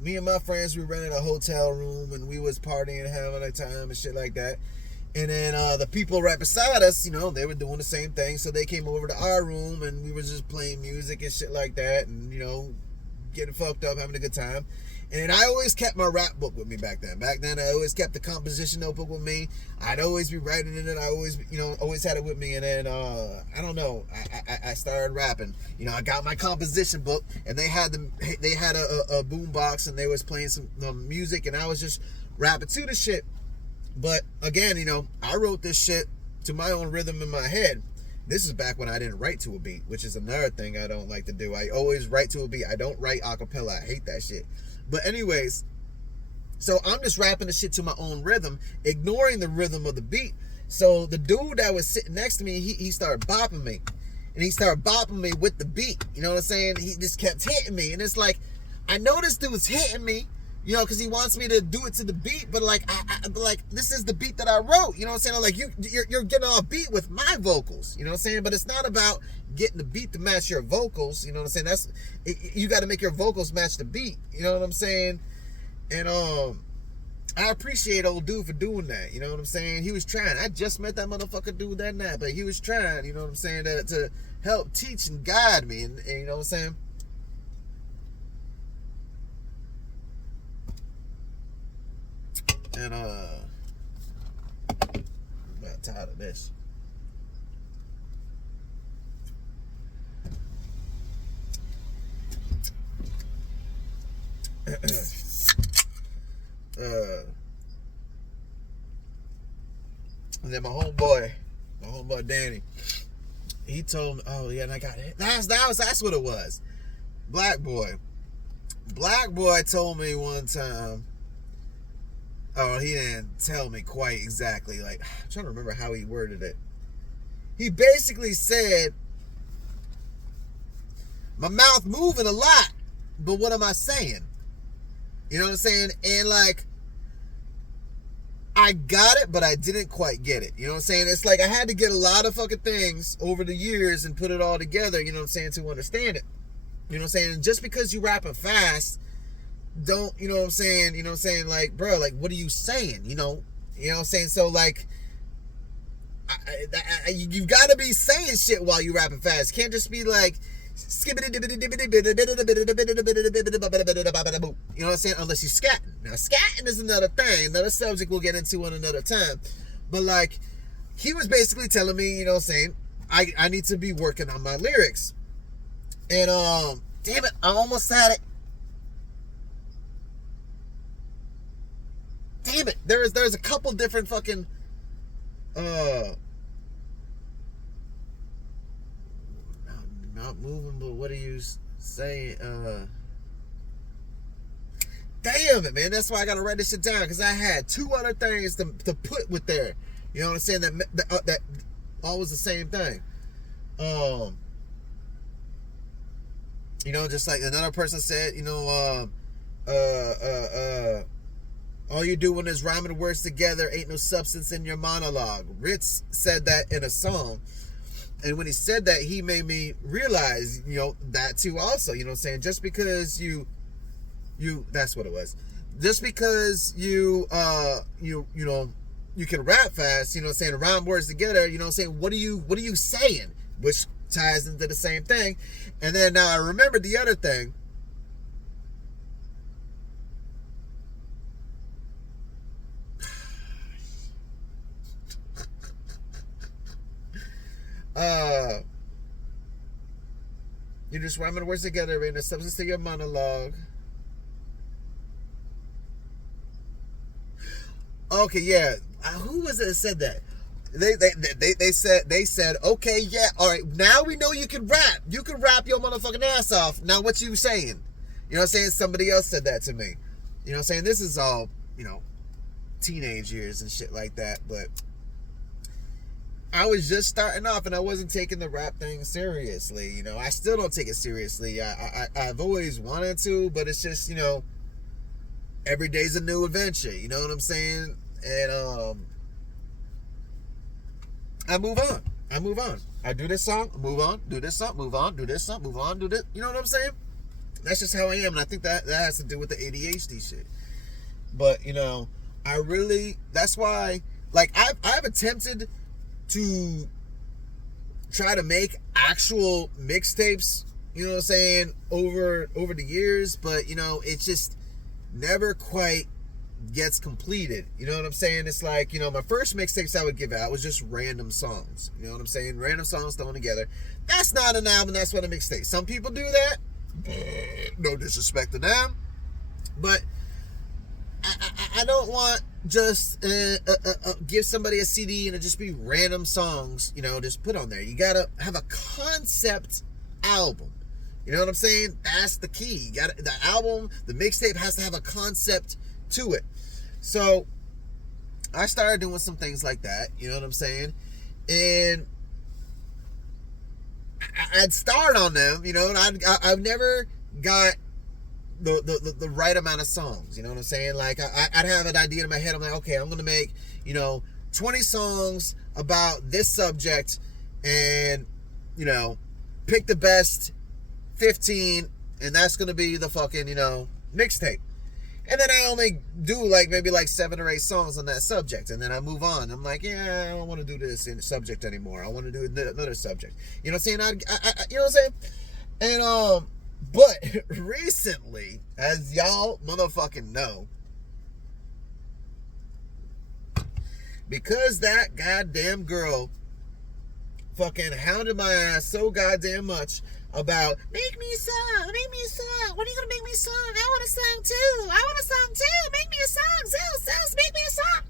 me and my friends, we rented a hotel room and we was partying, having a time and shit like that. And then the people right beside us, you know, they were doing the same thing. So they came over to our room and we were just playing music and shit like that. And, you know, getting fucked up, having a good time. And I always kept my rap book with me back then. Back then, I always kept the composition notebook with me. I'd always be writing in it. I always, you know, always had it with me. And then, I don't know, I started rapping. You know, I got my composition book, and they had a boom box, and they was playing some music, and I was just rapping to the shit. But again, you know, I wrote this shit to my own rhythm in my head. This is back when I didn't write to a beat, which is another thing I don't like to do. I always write to a beat. I don't write a cappella. I hate that shit. But anyways, so I'm just rapping the shit to my own rhythm, ignoring the rhythm of the beat. So the dude that was sitting next to me, he started bopping me. And he started bopping me with the beat. You know what I'm saying? He just kept hitting me. And it's like, I know this dude's hitting me, you know, because he wants me to do it to the beat. But like, like, this is the beat that I wrote. You know what I'm saying? I'm like, you're getting off beat with my vocals. You know what I'm saying? But it's not about getting the beat to match your vocals. You know what I'm saying? You got to make your vocals match the beat. You know what I'm saying? And I appreciate old dude for doing that. You know what I'm saying? He was trying. I just met that motherfucker dude that night, but he was trying. You know what I'm saying? To help teach and guide me. And you know what I'm saying? And I'm about tired of this. And then my homeboy Danny, he told me, oh yeah, and I got it. That's what it was. Black boy told me one time. Oh, he didn't tell me quite exactly. Like, I'm trying to remember how he worded it. He basically said, my mouth moving a lot, but what am I saying? You know what I'm saying? And like, I got it, but I didn't quite get it. You know what I'm saying? It's like I had to get a lot of fucking things over the years and put it all together, you know what I'm saying, to understand it. You know what I'm saying? And just because you rapping fast, don't, you know what I'm saying? You know what I'm saying? Like, bro, like, what are you saying? You know what I'm saying? So, like, you gotta be saying shit while you rapping fast. Can't just be like, you know what I'm saying? Unless you scatting. Now, scatting is another thing, another subject we'll get into on another time. But, like, he was basically telling me, you know what I'm saying, I need to be working on my lyrics. And, damn it, I almost had it. Damn it, there's a couple different fucking, not moving, but what are you saying? Damn it, man. That's why I gotta write this shit down, because I had two other things to put with there. You know what I'm saying? That all was the same thing. You know, just like another person said, you know, all you doing is rhyming words together, ain't no substance in your monologue. Ritz said that in a song. And when he said that, he made me realize, you know, that too also. You know what I'm saying? Just because you that's what it was. Just because you know, you can rap fast, you know what I'm saying, rhyme words together, you know what I'm saying, what are you saying? Which ties into the same thing. And then now I remember the other thing. You just rhyming words together in the substance to your monologue. Okay, yeah. Who was it that said that? They said, okay, yeah, all right, now we know you can rap. You can rap your motherfucking ass off. Now what you saying? You know what I'm saying? Somebody else said that to me. You know what I'm saying? This is all, you know, teenage years and shit like that, but I was just starting off and I wasn't taking the rap thing seriously. You know, I still don't take it seriously. I've always wanted to, but it's just, you know, every day's a new adventure. You know what I'm saying? And I move on. I do this song, move on, do this song, move on, do this song, move on, do this. You know what I'm saying? That's just how I am. And I think that has to do with the ADHD shit. But, you know, that's why, like, I've attempted to try to make actual mixtapes, you know what I'm saying, over the years, but, you know, it just never quite gets completed. You know what I'm saying? It's like, you know, my first mixtapes I would give out was just random songs. You know what I'm saying? Random songs thrown together. That's not an album, that's what a mixtape. Some people do that. No disrespect to them. But I don't want just give somebody a CD and it just be random songs, you know, just put on there. You gotta have a concept album. You know what I'm saying? That's the key. You got the album, the mixtape has to have a concept to it. So I started doing some things like that. You know what I'm saying? And I'd start on them, you know, and I've never got the right amount of songs. You know what I'm saying? Like I'd have an idea in my head. I'm like, okay, I'm gonna make, you know, 20 songs about this subject, and, you know, pick the best 15, and that's gonna be the fucking, you know, mixtape. And then I only do maybe 7 or 8 songs on that subject, and then I move on. I'm like, yeah, I don't want to do this subject anymore. I want to do another subject. You know what I'm saying? You know what I'm saying? And but recently, as y'all motherfucking know, because that goddamn girl fucking hounded my ass so goddamn much about, make me a song, when are you gonna make me a song? I want a song too, make me a song, Zeus, make me a song.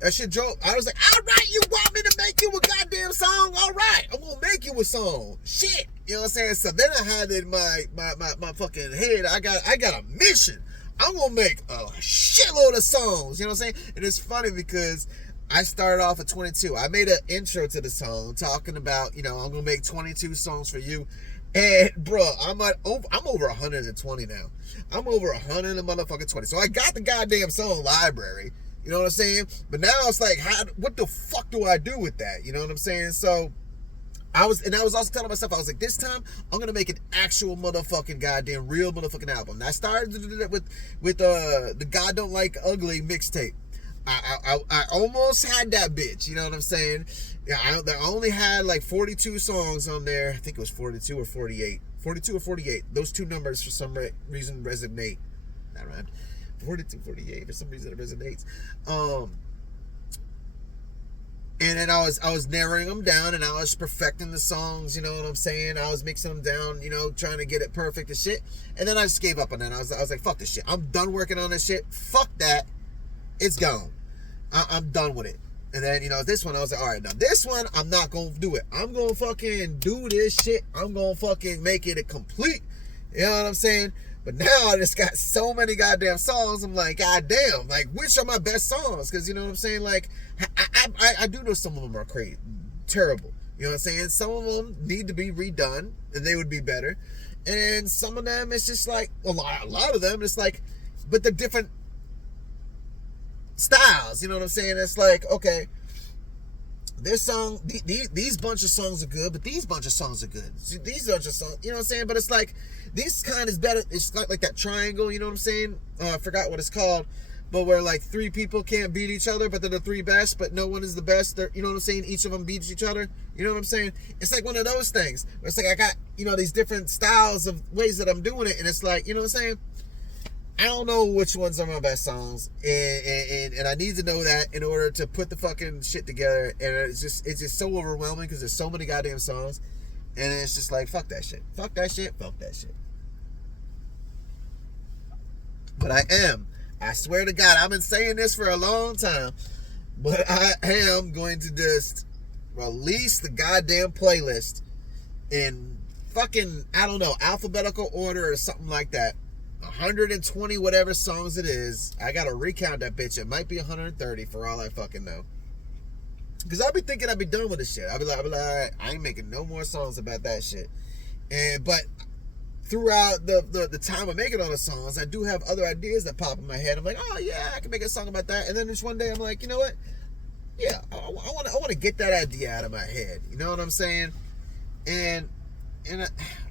That shit drove. I was like, all right, you want me to make you a goddamn song? All right, I'm gonna make you a song. Shit, you know what I'm saying? So then I had in my fucking head, I got a mission. I'm gonna make a shitload of songs. You know what I'm saying? And it's funny because I started off at 22. I made an intro to the song talking about, you know, I'm gonna make 22 songs for you. And bro, I'm over 120 now. I'm over 100 and motherfucking 20. So I got the goddamn song library. You know what I'm saying? But now it's like, what the fuck do I do with that? You know what I'm saying? So I was also telling myself, I was like, this time I'm gonna make an actual motherfucking goddamn real motherfucking album. And I started to do that with the God Don't Like Ugly mixtape. I almost had that bitch. You know what I'm saying? Yeah, I only had like 42 songs on there. I think it was 42 or 48. 42 or 48. Those two numbers for some reason resonate. That rhymed. 42, 48. For some reason it resonates. And then I was narrowing them down, and I was perfecting the songs, you know what I'm saying? I was mixing them down, you know, trying to get it perfect and shit. And then I just gave up on that. I was like, fuck this shit. I'm done working on this shit. Fuck that. It's gone. I'm done with it. And then, you know, this one, I was like, all right, now this one, I'm not going to do it. I'm going to fucking do this shit. I'm going to fucking make it a complete. You know what I'm saying? But now I just got so many goddamn songs. I'm like, goddamn, like, which are my best songs? Because, you know what I'm saying? Like, I do know some of them are crazy, terrible. You know what I'm saying? Some of them need to be redone, and they would be better. And some of them, it's just like, a lot of them, it's like, but they're different styles, you know what I'm saying? It's like, okay, this song, these bunch of songs are good, but these bunch of songs are good. These bunch of songs, you know what I'm saying? But it's like, this kind is better. It's like that triangle, you know what I'm saying? I forgot what it's called, but where like three people can't beat each other, but they're the three best, but no one is the best. You know what I'm saying? Each of them beats each other. You know what I'm saying? It's like one of those things where it's like, I got, you know, these different styles of ways that I'm doing it, and it's like, you know what I'm saying? I don't know which ones are my best songs, and I need to know that in order to put the fucking shit together. And it's just so overwhelming because there's so many goddamn songs, and it's just like, fuck that shit, fuck that shit, fuck that shit. But I swear to God, I've been saying this for a long time, but I am going to just release the goddamn playlist in fucking, I don't know, alphabetical order or something like that. 120 whatever songs it is. I gotta recount that bitch. It might be 130 for all I fucking know. Because I'll be thinking I'll be done with this shit. I'll be like, all right, I ain't making no more songs about that shit. But throughout the time of making all the songs, I do have other ideas that pop in my head. I'm like, oh yeah, I can make a song about that. And then just one day I'm like, you know what? Yeah, I want to get that idea out of my head. You know what I'm saying? And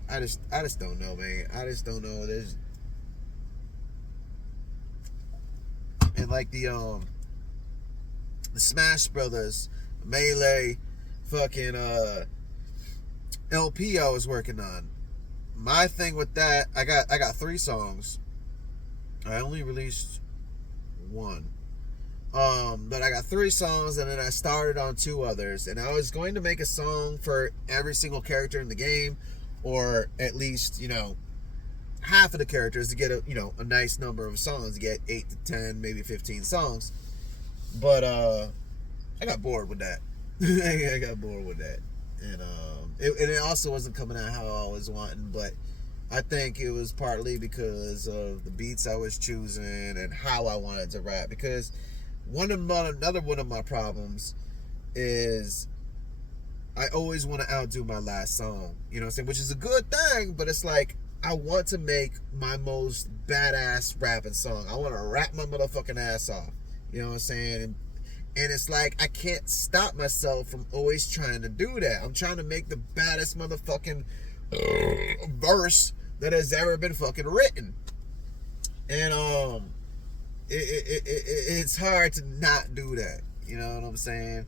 I just don't know, man. I just don't know. And like the Smash Brothers Melee fucking LP I was working on. My thing with that, I got 3 songs. I only released 1. But I got 3 songs, and then I started on 2 others, and I was going to make a song for every single character in the game, or at least, you know, half of the characters to get a nice number of songs, to get 8 to 10, maybe 15 songs. But I got bored with that. I got bored with that, and it also wasn't coming out how I was wanting. But I think it was partly because of the beats I was choosing and how I wanted to rap. Because another one of my problems is I always want to outdo my last song. You know what I'm saying? Which is a good thing, but it's like, I want to make my most badass rapping song. I want to rap my motherfucking ass off. You know what I'm saying? And it's like, I can't stop myself from always trying to do that. I'm trying to make the baddest motherfucking verse that has ever been fucking written. And it's hard to not do that. You know what I'm saying?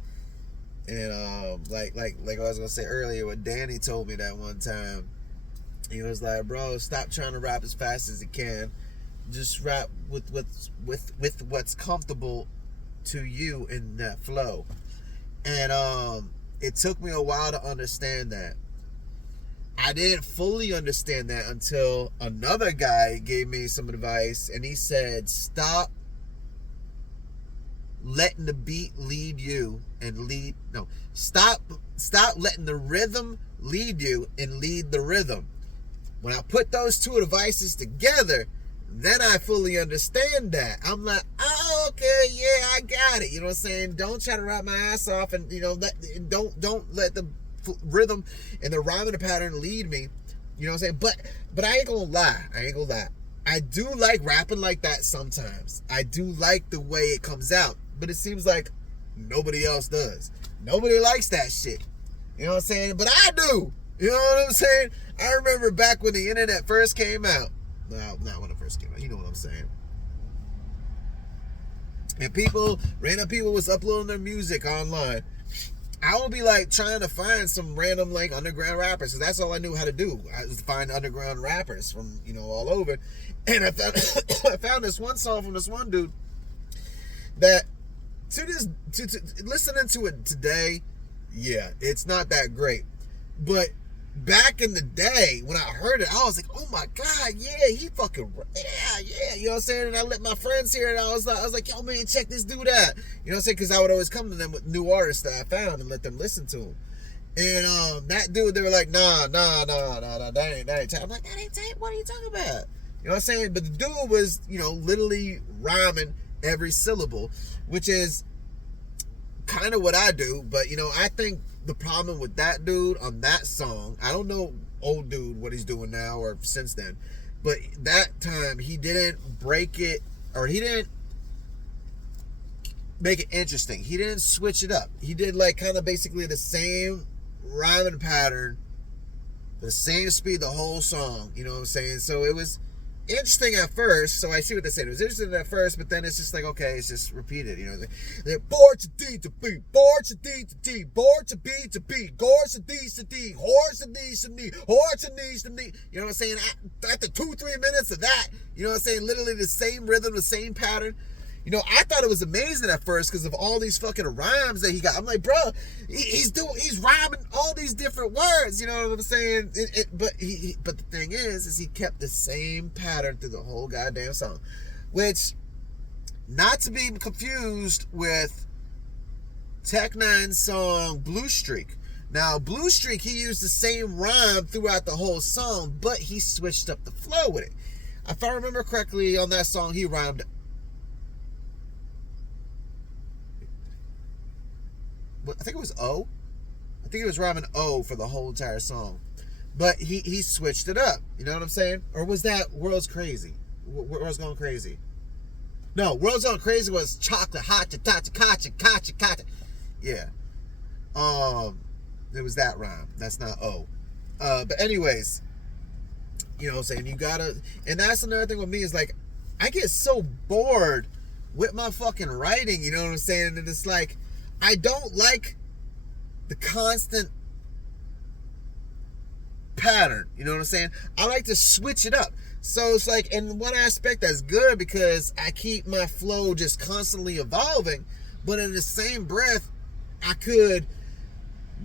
And like I was gonna say earlier, when Danny told me that one time, he was like, bro, stop trying to rap as fast as you can. Just rap with what's comfortable to you in that flow. And it took me a while to understand that. I didn't fully understand that until another guy gave me some advice, and he said, stop letting the beat lead you and stop letting the rhythm lead you and lead the rhythm. When I put those two devices together, then I fully understand that. I'm like, oh, okay, yeah, I got it. You know what I'm saying? Don't try to rap my ass off, and don't let the rhythm and the rhyme and the pattern lead me. You know what I'm saying? But I ain't gonna lie. I do like rapping like that sometimes. I do like the way it comes out. But it seems like nobody else does. Nobody likes that shit. You know what I'm saying? But I do. You know what I'm saying? I remember back when the internet first came out. No, not when it first came out. You know what I'm saying? And random people was uploading their music online. I would be like trying to find some random like underground rappers, because that's all I knew how to do. I was find underground rappers from, you know, all over. And I found I found this one song from this one dude that listening to it today, yeah, it's not that great. But back in the day when I heard it, I was like, oh my God, yeah, he fucking, yeah, you know what I'm saying? And I let my friends hear it. I was like, yo, man, check this dude out. You know what I'm saying? Because I would always come to them with new artists that I found and let them listen to them. And that dude, they were like, nah, that ain't tight. I'm like, that ain't tight. What are you talking about? You know what I'm saying? But the dude was, you know, literally rhyming every syllable, which is kind of what I do. But, you know, I think the problem with that dude on that song, I don't know old dude what he's doing now or since then, but that time he didn't break it, or he didn't make it interesting. He didn't switch it up. He did like kind of basically the same rhyming pattern, the same speed the whole song. You know what I'm saying? So it was interesting at first. So I see what they said. It was interesting at first, but then it's just like, okay, it's just repeated. You know, they're bored to D to B, bored to D to D, bored to B to B, gorge to D to D, horse to D to D, horse to D to D. You know what I'm saying? After 2-3 minutes of that, you know what I'm saying? Literally the same rhythm, the same pattern. You know, I thought it was amazing at first because of all these fucking rhymes that he got. I'm like, bro, he's rhyming all these different words. You know what I'm saying? But the thing is he kept the same pattern through the whole goddamn song, which, not to be confused with Tech Nine's song Blue Streak. Now, Blue Streak, he used the same rhyme throughout the whole song, but he switched up the flow with it. If I remember correctly, on that song, he rhymed. I think it was O. I think he was rhyming O for the whole entire song. But he switched it up. You know what I'm saying? Or was that World's Crazy? World's Going Crazy. No, World's Going Crazy was chocolate, hot, kacha. Yeah. It was that rhyme. That's not O. But anyways, you know what I'm saying? You gotta, and that's another thing with me is like, I get so bored with my fucking writing, you know what I'm saying? And it's like, I don't like the constant pattern, you know what I'm saying? I like to switch it up. So it's like, in one aspect that's good because I keep my flow just constantly evolving, but in the same breath, I could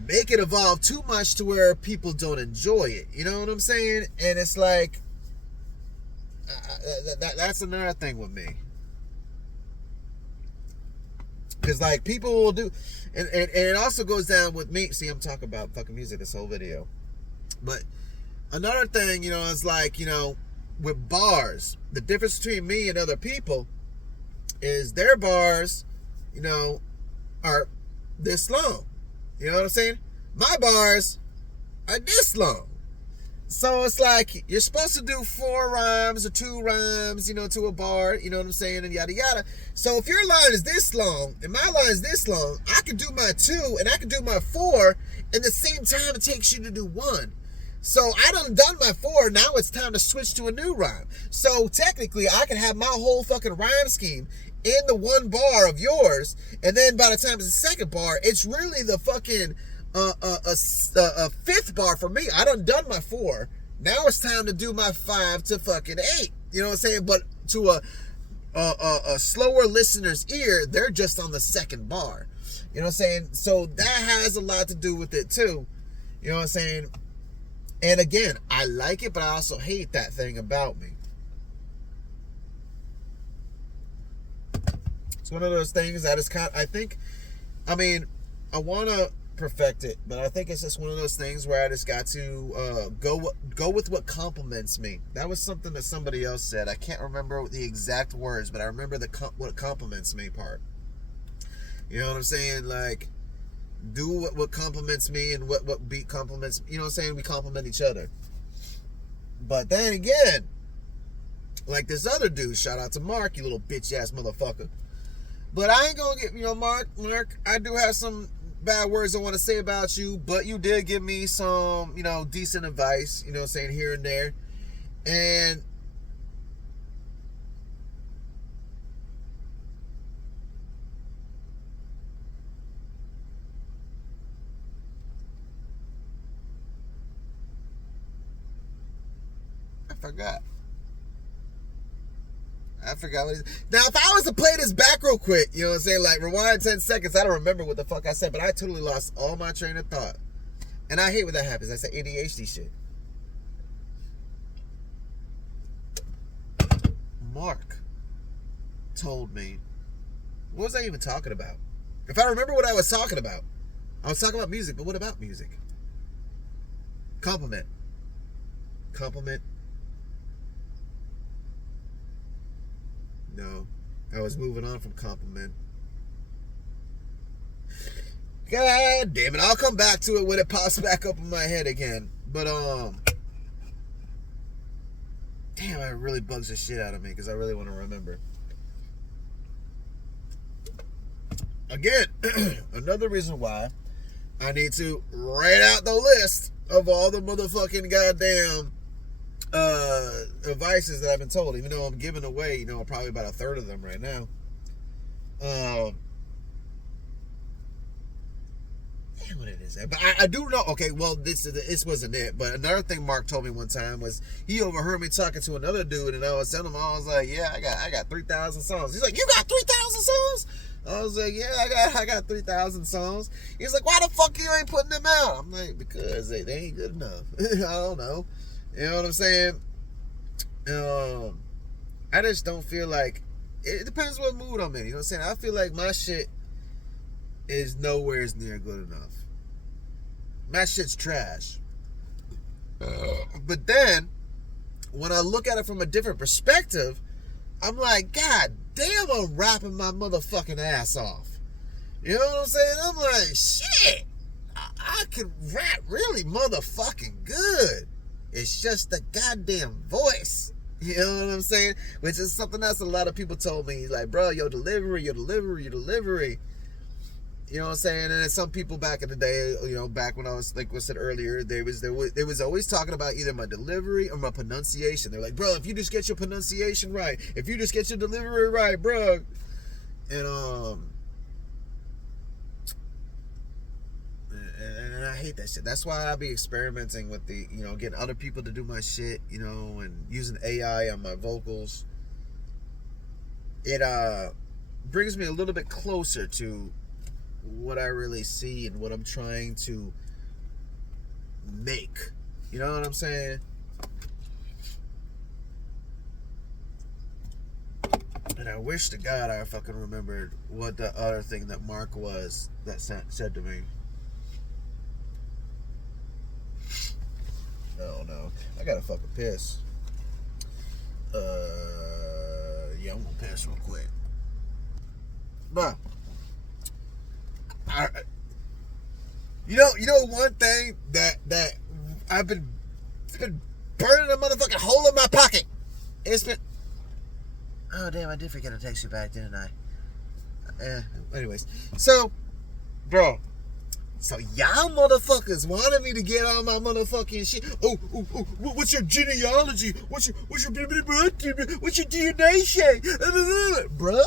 make it evolve too much to where people don't enjoy it, you know what I'm saying? And it's like, that's another thing with me. Because, like, people will do, and it also goes down with me. See, I'm talking about fucking music this whole video. But another thing, you know, is like, you know, with bars, the difference between me and other people is their bars, you know, are this long. You know what I'm saying? My bars are this long. So it's like, you're supposed to do 4 rhymes or 2 rhymes, you know, to a bar, you know what I'm saying, and yada yada. So if your line is this long and my line is this long, I can do my 2 and I can do my 4 in the same time it takes you to do 1. So I done my 4, now it's time to switch to a new rhyme. So technically I can have my whole fucking rhyme scheme in the 1 bar of yours, and then by the time it's the 2nd bar, it's really the fucking a 5th bar for me. I done my 4. Now it's time to do my 5 to fucking 8. You know what I'm saying? But to a slower listener's ear, they're just on the 2nd bar. You know what I'm saying? So that has a lot to do with it too. You know what I'm saying? And again, I like it, but I also hate that thing about me. It's one of those things that is kind of, I want to perfect it, but I think it's just one of those things where I just got to go with what compliments me. That was something that somebody else said. I can't remember the exact words, but I remember what compliments me part. You know what I'm saying? Like, do what compliments me and what beat compliments. You know what I'm saying? We compliment each other. But then again, like this other dude, shout out to Mark, you little bitch ass motherfucker. But I ain't gonna get, Mark, I do have some bad words I want to say about you, but you did give me some, decent advice, saying here and there. And I forgot what now, if I was to play this back real quick, like rewind 10 seconds, I don't remember what the fuck I said, but I totally lost all my train of thought. And I hate when that happens. That's the ADHD shit. Mark told me, what was I even talking about? If I remember what I was talking about music, but what about music? Compliment. No, I was moving on from compliment. God damn it, I'll come back to it when it pops back up in my head again. But damn, it really bugs the shit out of me because I really want to remember. Again, another reason why I need to write out the list of all the motherfucking goddamn advices that I've been told, even though I'm giving away, probably about a third of them right now. Damn what it is. But I do know, okay, well, this wasn't it, but another thing Mark told me one time was he overheard me talking to another dude, and I was telling him, I was like, yeah, I got 3,000 songs. He's like, you got 3,000 songs? I was like, yeah, I got 3,000 songs. He's like, why the fuck you ain't putting them out? I'm like, because they ain't good enough. I don't know. You know what I'm saying? I just don't feel like, it depends what mood I'm in. You know what I'm saying? I feel like my shit is nowhere near good enough. My shit's trash. But then, when I look at it from a different perspective, I'm like, God damn, I'm rapping my motherfucking ass off. You know what I'm saying? I'm like, shit, I can rap really motherfucking good. It's just the goddamn voice. You know what I'm saying? Which is something else a lot of people told me. Like, bro, your delivery. You know what I'm saying? And then some people back in the day, back when I was, like I said earlier, they was always talking about either my delivery or my pronunciation. They're like, bro, if you just get your pronunciation right, if you just get your delivery right, bro. And I hate that shit. That's why I be experimenting with the, getting other people to do my shit, and using AI on my vocals. It brings me a little bit closer to what I really see and what I'm trying to make. You know what I'm saying? And I wish to God I fucking remembered what the other thing that Mark was that said to me. Oh no, I gotta fucking piss. Yeah, I'm gonna piss real quick. But you know one thing that I've been burning a motherfucking hole in my pocket. It's been, oh damn, I did forget to text you back, didn't I? Anyways, so bro. So y'all motherfuckers wanted me to get on my motherfucking shit. Oh, what's your genealogy? What's your DNA shit? Bruh.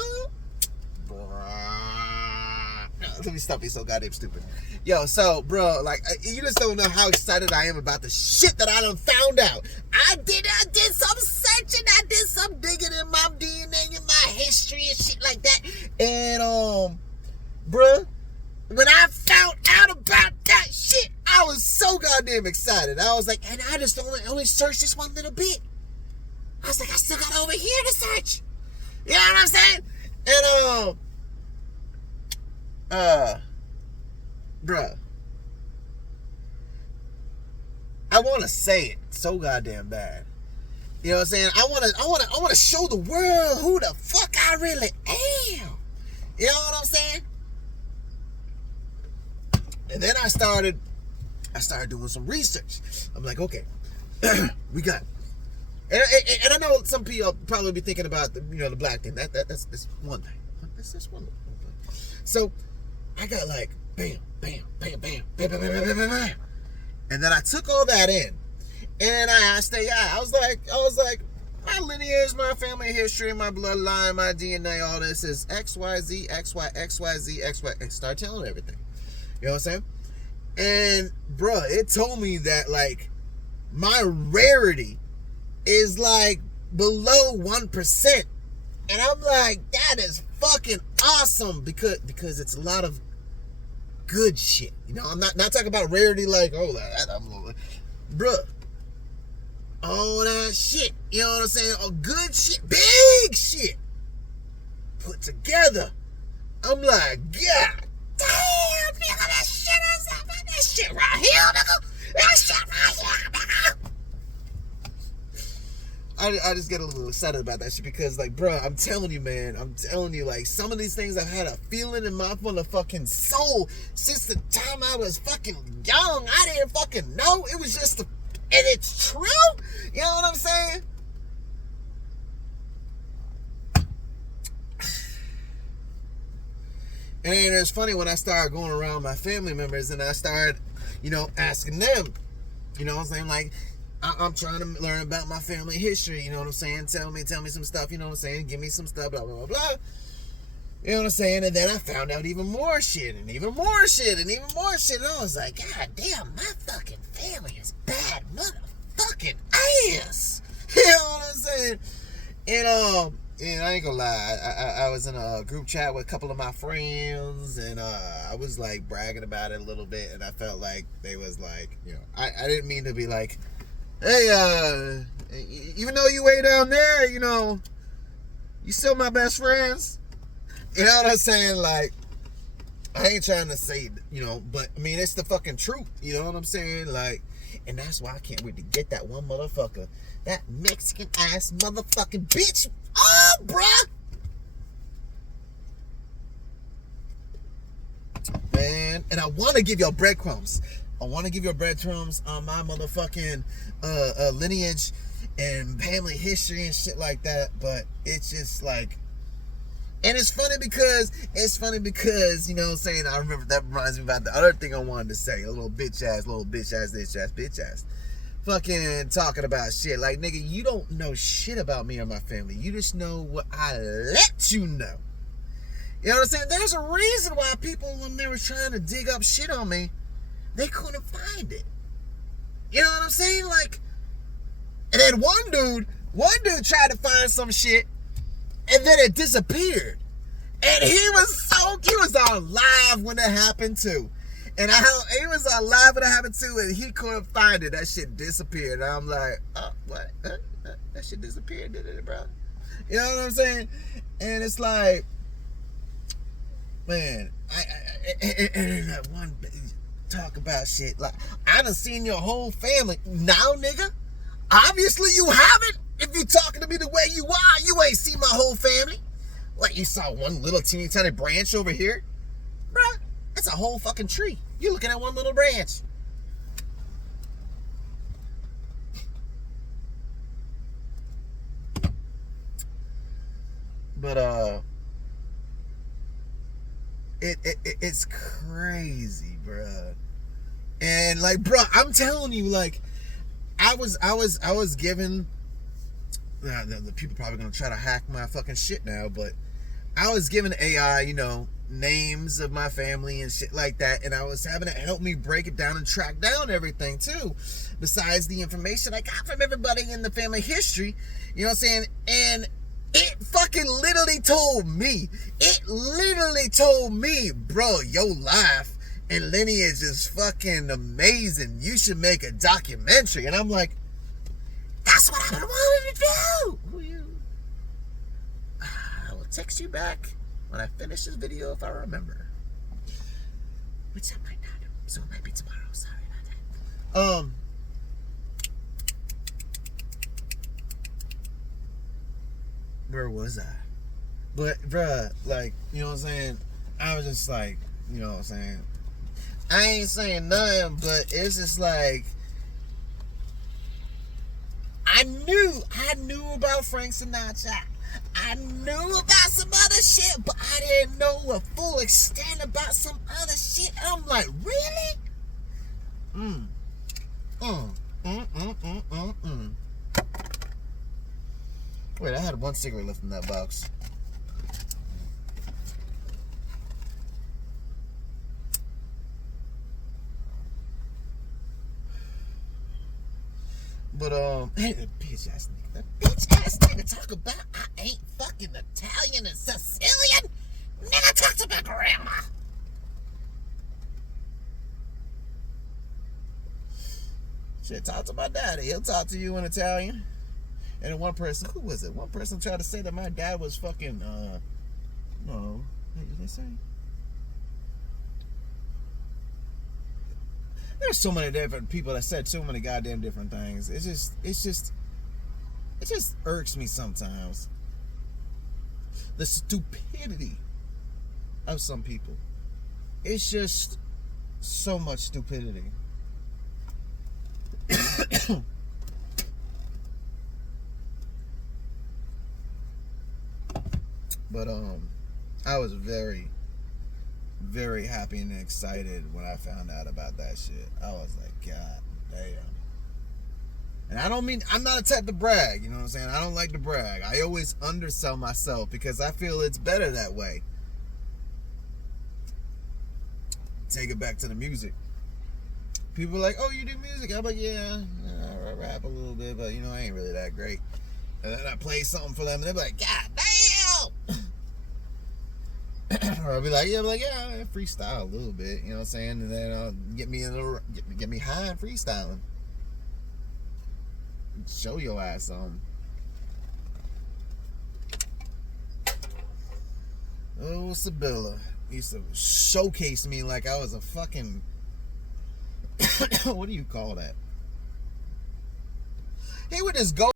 Let me stop being so goddamn stupid. Yo, so, bro, like, you just don't know how excited I am about the shit that I done found out. I did some searching, I did some digging in my DNA, in my history and shit like that. And, bruh, when I found out about that shit, I was so goddamn excited. I was like, and I just only searched this one little bit. I was like, I still got over here to search. You know what I'm saying? And, bruh, I want to say it so goddamn bad. You know what I'm saying? I want to show the world who the fuck I really am. You know what I'm saying? And then I started doing some research. I'm like, okay, we got And I know some people probably be thinking about the the black thing. That's one thing. That's one thing. So I got like bam, bam, bam, bam, bam, bam, bam, bam, bam, bam. And then I took all that in, and I asked AI. I was like, my lineage, my family history, my bloodline, my DNA, all this is X, Y, Z, X, Y, X, Y, Z, X, Y. And start telling everything. You know what I'm saying? And bruh, it told me that like my rarity is like below 1%. And I'm like, that is fucking awesome because it's a lot of good shit. I'm not talking about rarity like, bruh, all that shit, you know what I'm saying? All good shit, big shit put together. I'm like, God damn, nigga, that shit right here, nigga. That shit right here, nigga. I just get a little excited about that shit because, like, bro, I'm telling you, man, like, some of these things I've had a feeling in my motherfucking soul since the time I was fucking young. I didn't fucking know. It was just, and it's true. You know what I'm saying? And it's funny when I started going around my family members and I started, asking them, what I'm saying, like, I'm trying to learn about my family history, you know what I'm saying? Tell me some stuff, you know what I'm saying? Give me some stuff, blah, blah, blah, blah. You know what I'm saying? And then I found out even more shit, and even more shit, and even more shit. And I was like, God damn, my fucking family is bad motherfucking ass. You know what I'm saying? And I ain't gonna lie, I was in a group chat with a couple of my friends, and I was like bragging about it a little bit, and I felt like they was like, I didn't mean to be like, hey, even though you way down there, you still my best friends. You know what I'm saying? Like, I ain't trying to say, but I mean, it's the fucking truth. You know what I'm saying? Like, and that's why I can't wait to get that one motherfucker, that Mexican ass motherfucking bitch. Oh, bruh. Man, and I want to give y'all breadcrumbs. I want to give you breadcrumbs on my motherfucking lineage and family history and shit like that, but it's just like, and it's funny because, you know what I'm saying, I remember that reminds me about the other thing I wanted to say, a little bitch ass, fucking talking about shit, like, nigga, you don't know shit about me or my family, you just know what I let you know. You know what I'm saying? There's a reason why people, when they were trying to dig up shit on me, they couldn't find it. You know what I'm saying? Like, and then one dude tried to find some shit, and then it disappeared. And he was on live when it happened too. And he was on live when it happened too, and he couldn't find it. That shit disappeared. And I'm like, oh, what? That shit disappeared, did it, bro? You know what I'm saying? And it's like, man, and that one talk about shit like, I done seen your whole family. Now, nigga, obviously you haven't. If you talking to me the way you are, you ain't seen my whole family. Like, you saw one little teeny tiny branch over here, bruh. That's a whole fucking tree. You're looking at one little branch. But it's crazy, bruh. And like, bruh, I'm telling you, like, I was given, the people probably gonna try to hack my fucking shit now, but I was given AI, names of my family and shit like that, and I was having it help me break it down and track down everything too, besides the information I got from everybody in the family history, you know what I'm saying? And it fucking literally told me, bro, your life and lineage is fucking amazing. You should make a documentary. And I'm like, that's what I've been wanting to do. Who you? I will text you back when I finish this video if I remember. Which I might not do. So it might be tomorrow. Sorry about that. Where was I? But, bruh, like, you know what I'm saying? I was just like, you know what I'm saying? I ain't saying nothing, but it's just like, I knew about Frank Sinatra. I knew about some other shit, but I didn't know a full extent about some other shit. And I'm like, really? Wait, I had one cigarette left in that box. But hey, that bitch ass nigga talk about I ain't fucking Italian and Sicilian. Nigga talk to my grandma. Shit, talk to my daddy. He'll talk to you in Italian. And then one person, who was it? One person tried to say that my dad was fucking no. What did they say? There's so many different people that said so many goddamn different things. It just irks me sometimes. The stupidity of some people. It's just so much stupidity. But I was very, very happy and excited when I found out about that shit. I was like, God damn. And I don't mean, I'm not a type to brag, you know what I'm saying? I don't like to brag. I always undersell myself because I feel it's better that way. Take it back to the music. People are like, oh, you do music? I'm like, yeah, I rap a little bit, but you know, I ain't really that great. And then I play something for them and they're like, God damn! Or I'll be like, yeah, I freestyle a little bit, you know what I'm saying? And then get me high and freestyling. Show your ass something. Oh, Sibylla used to showcase me like I was a fucking what do you call that? He would just go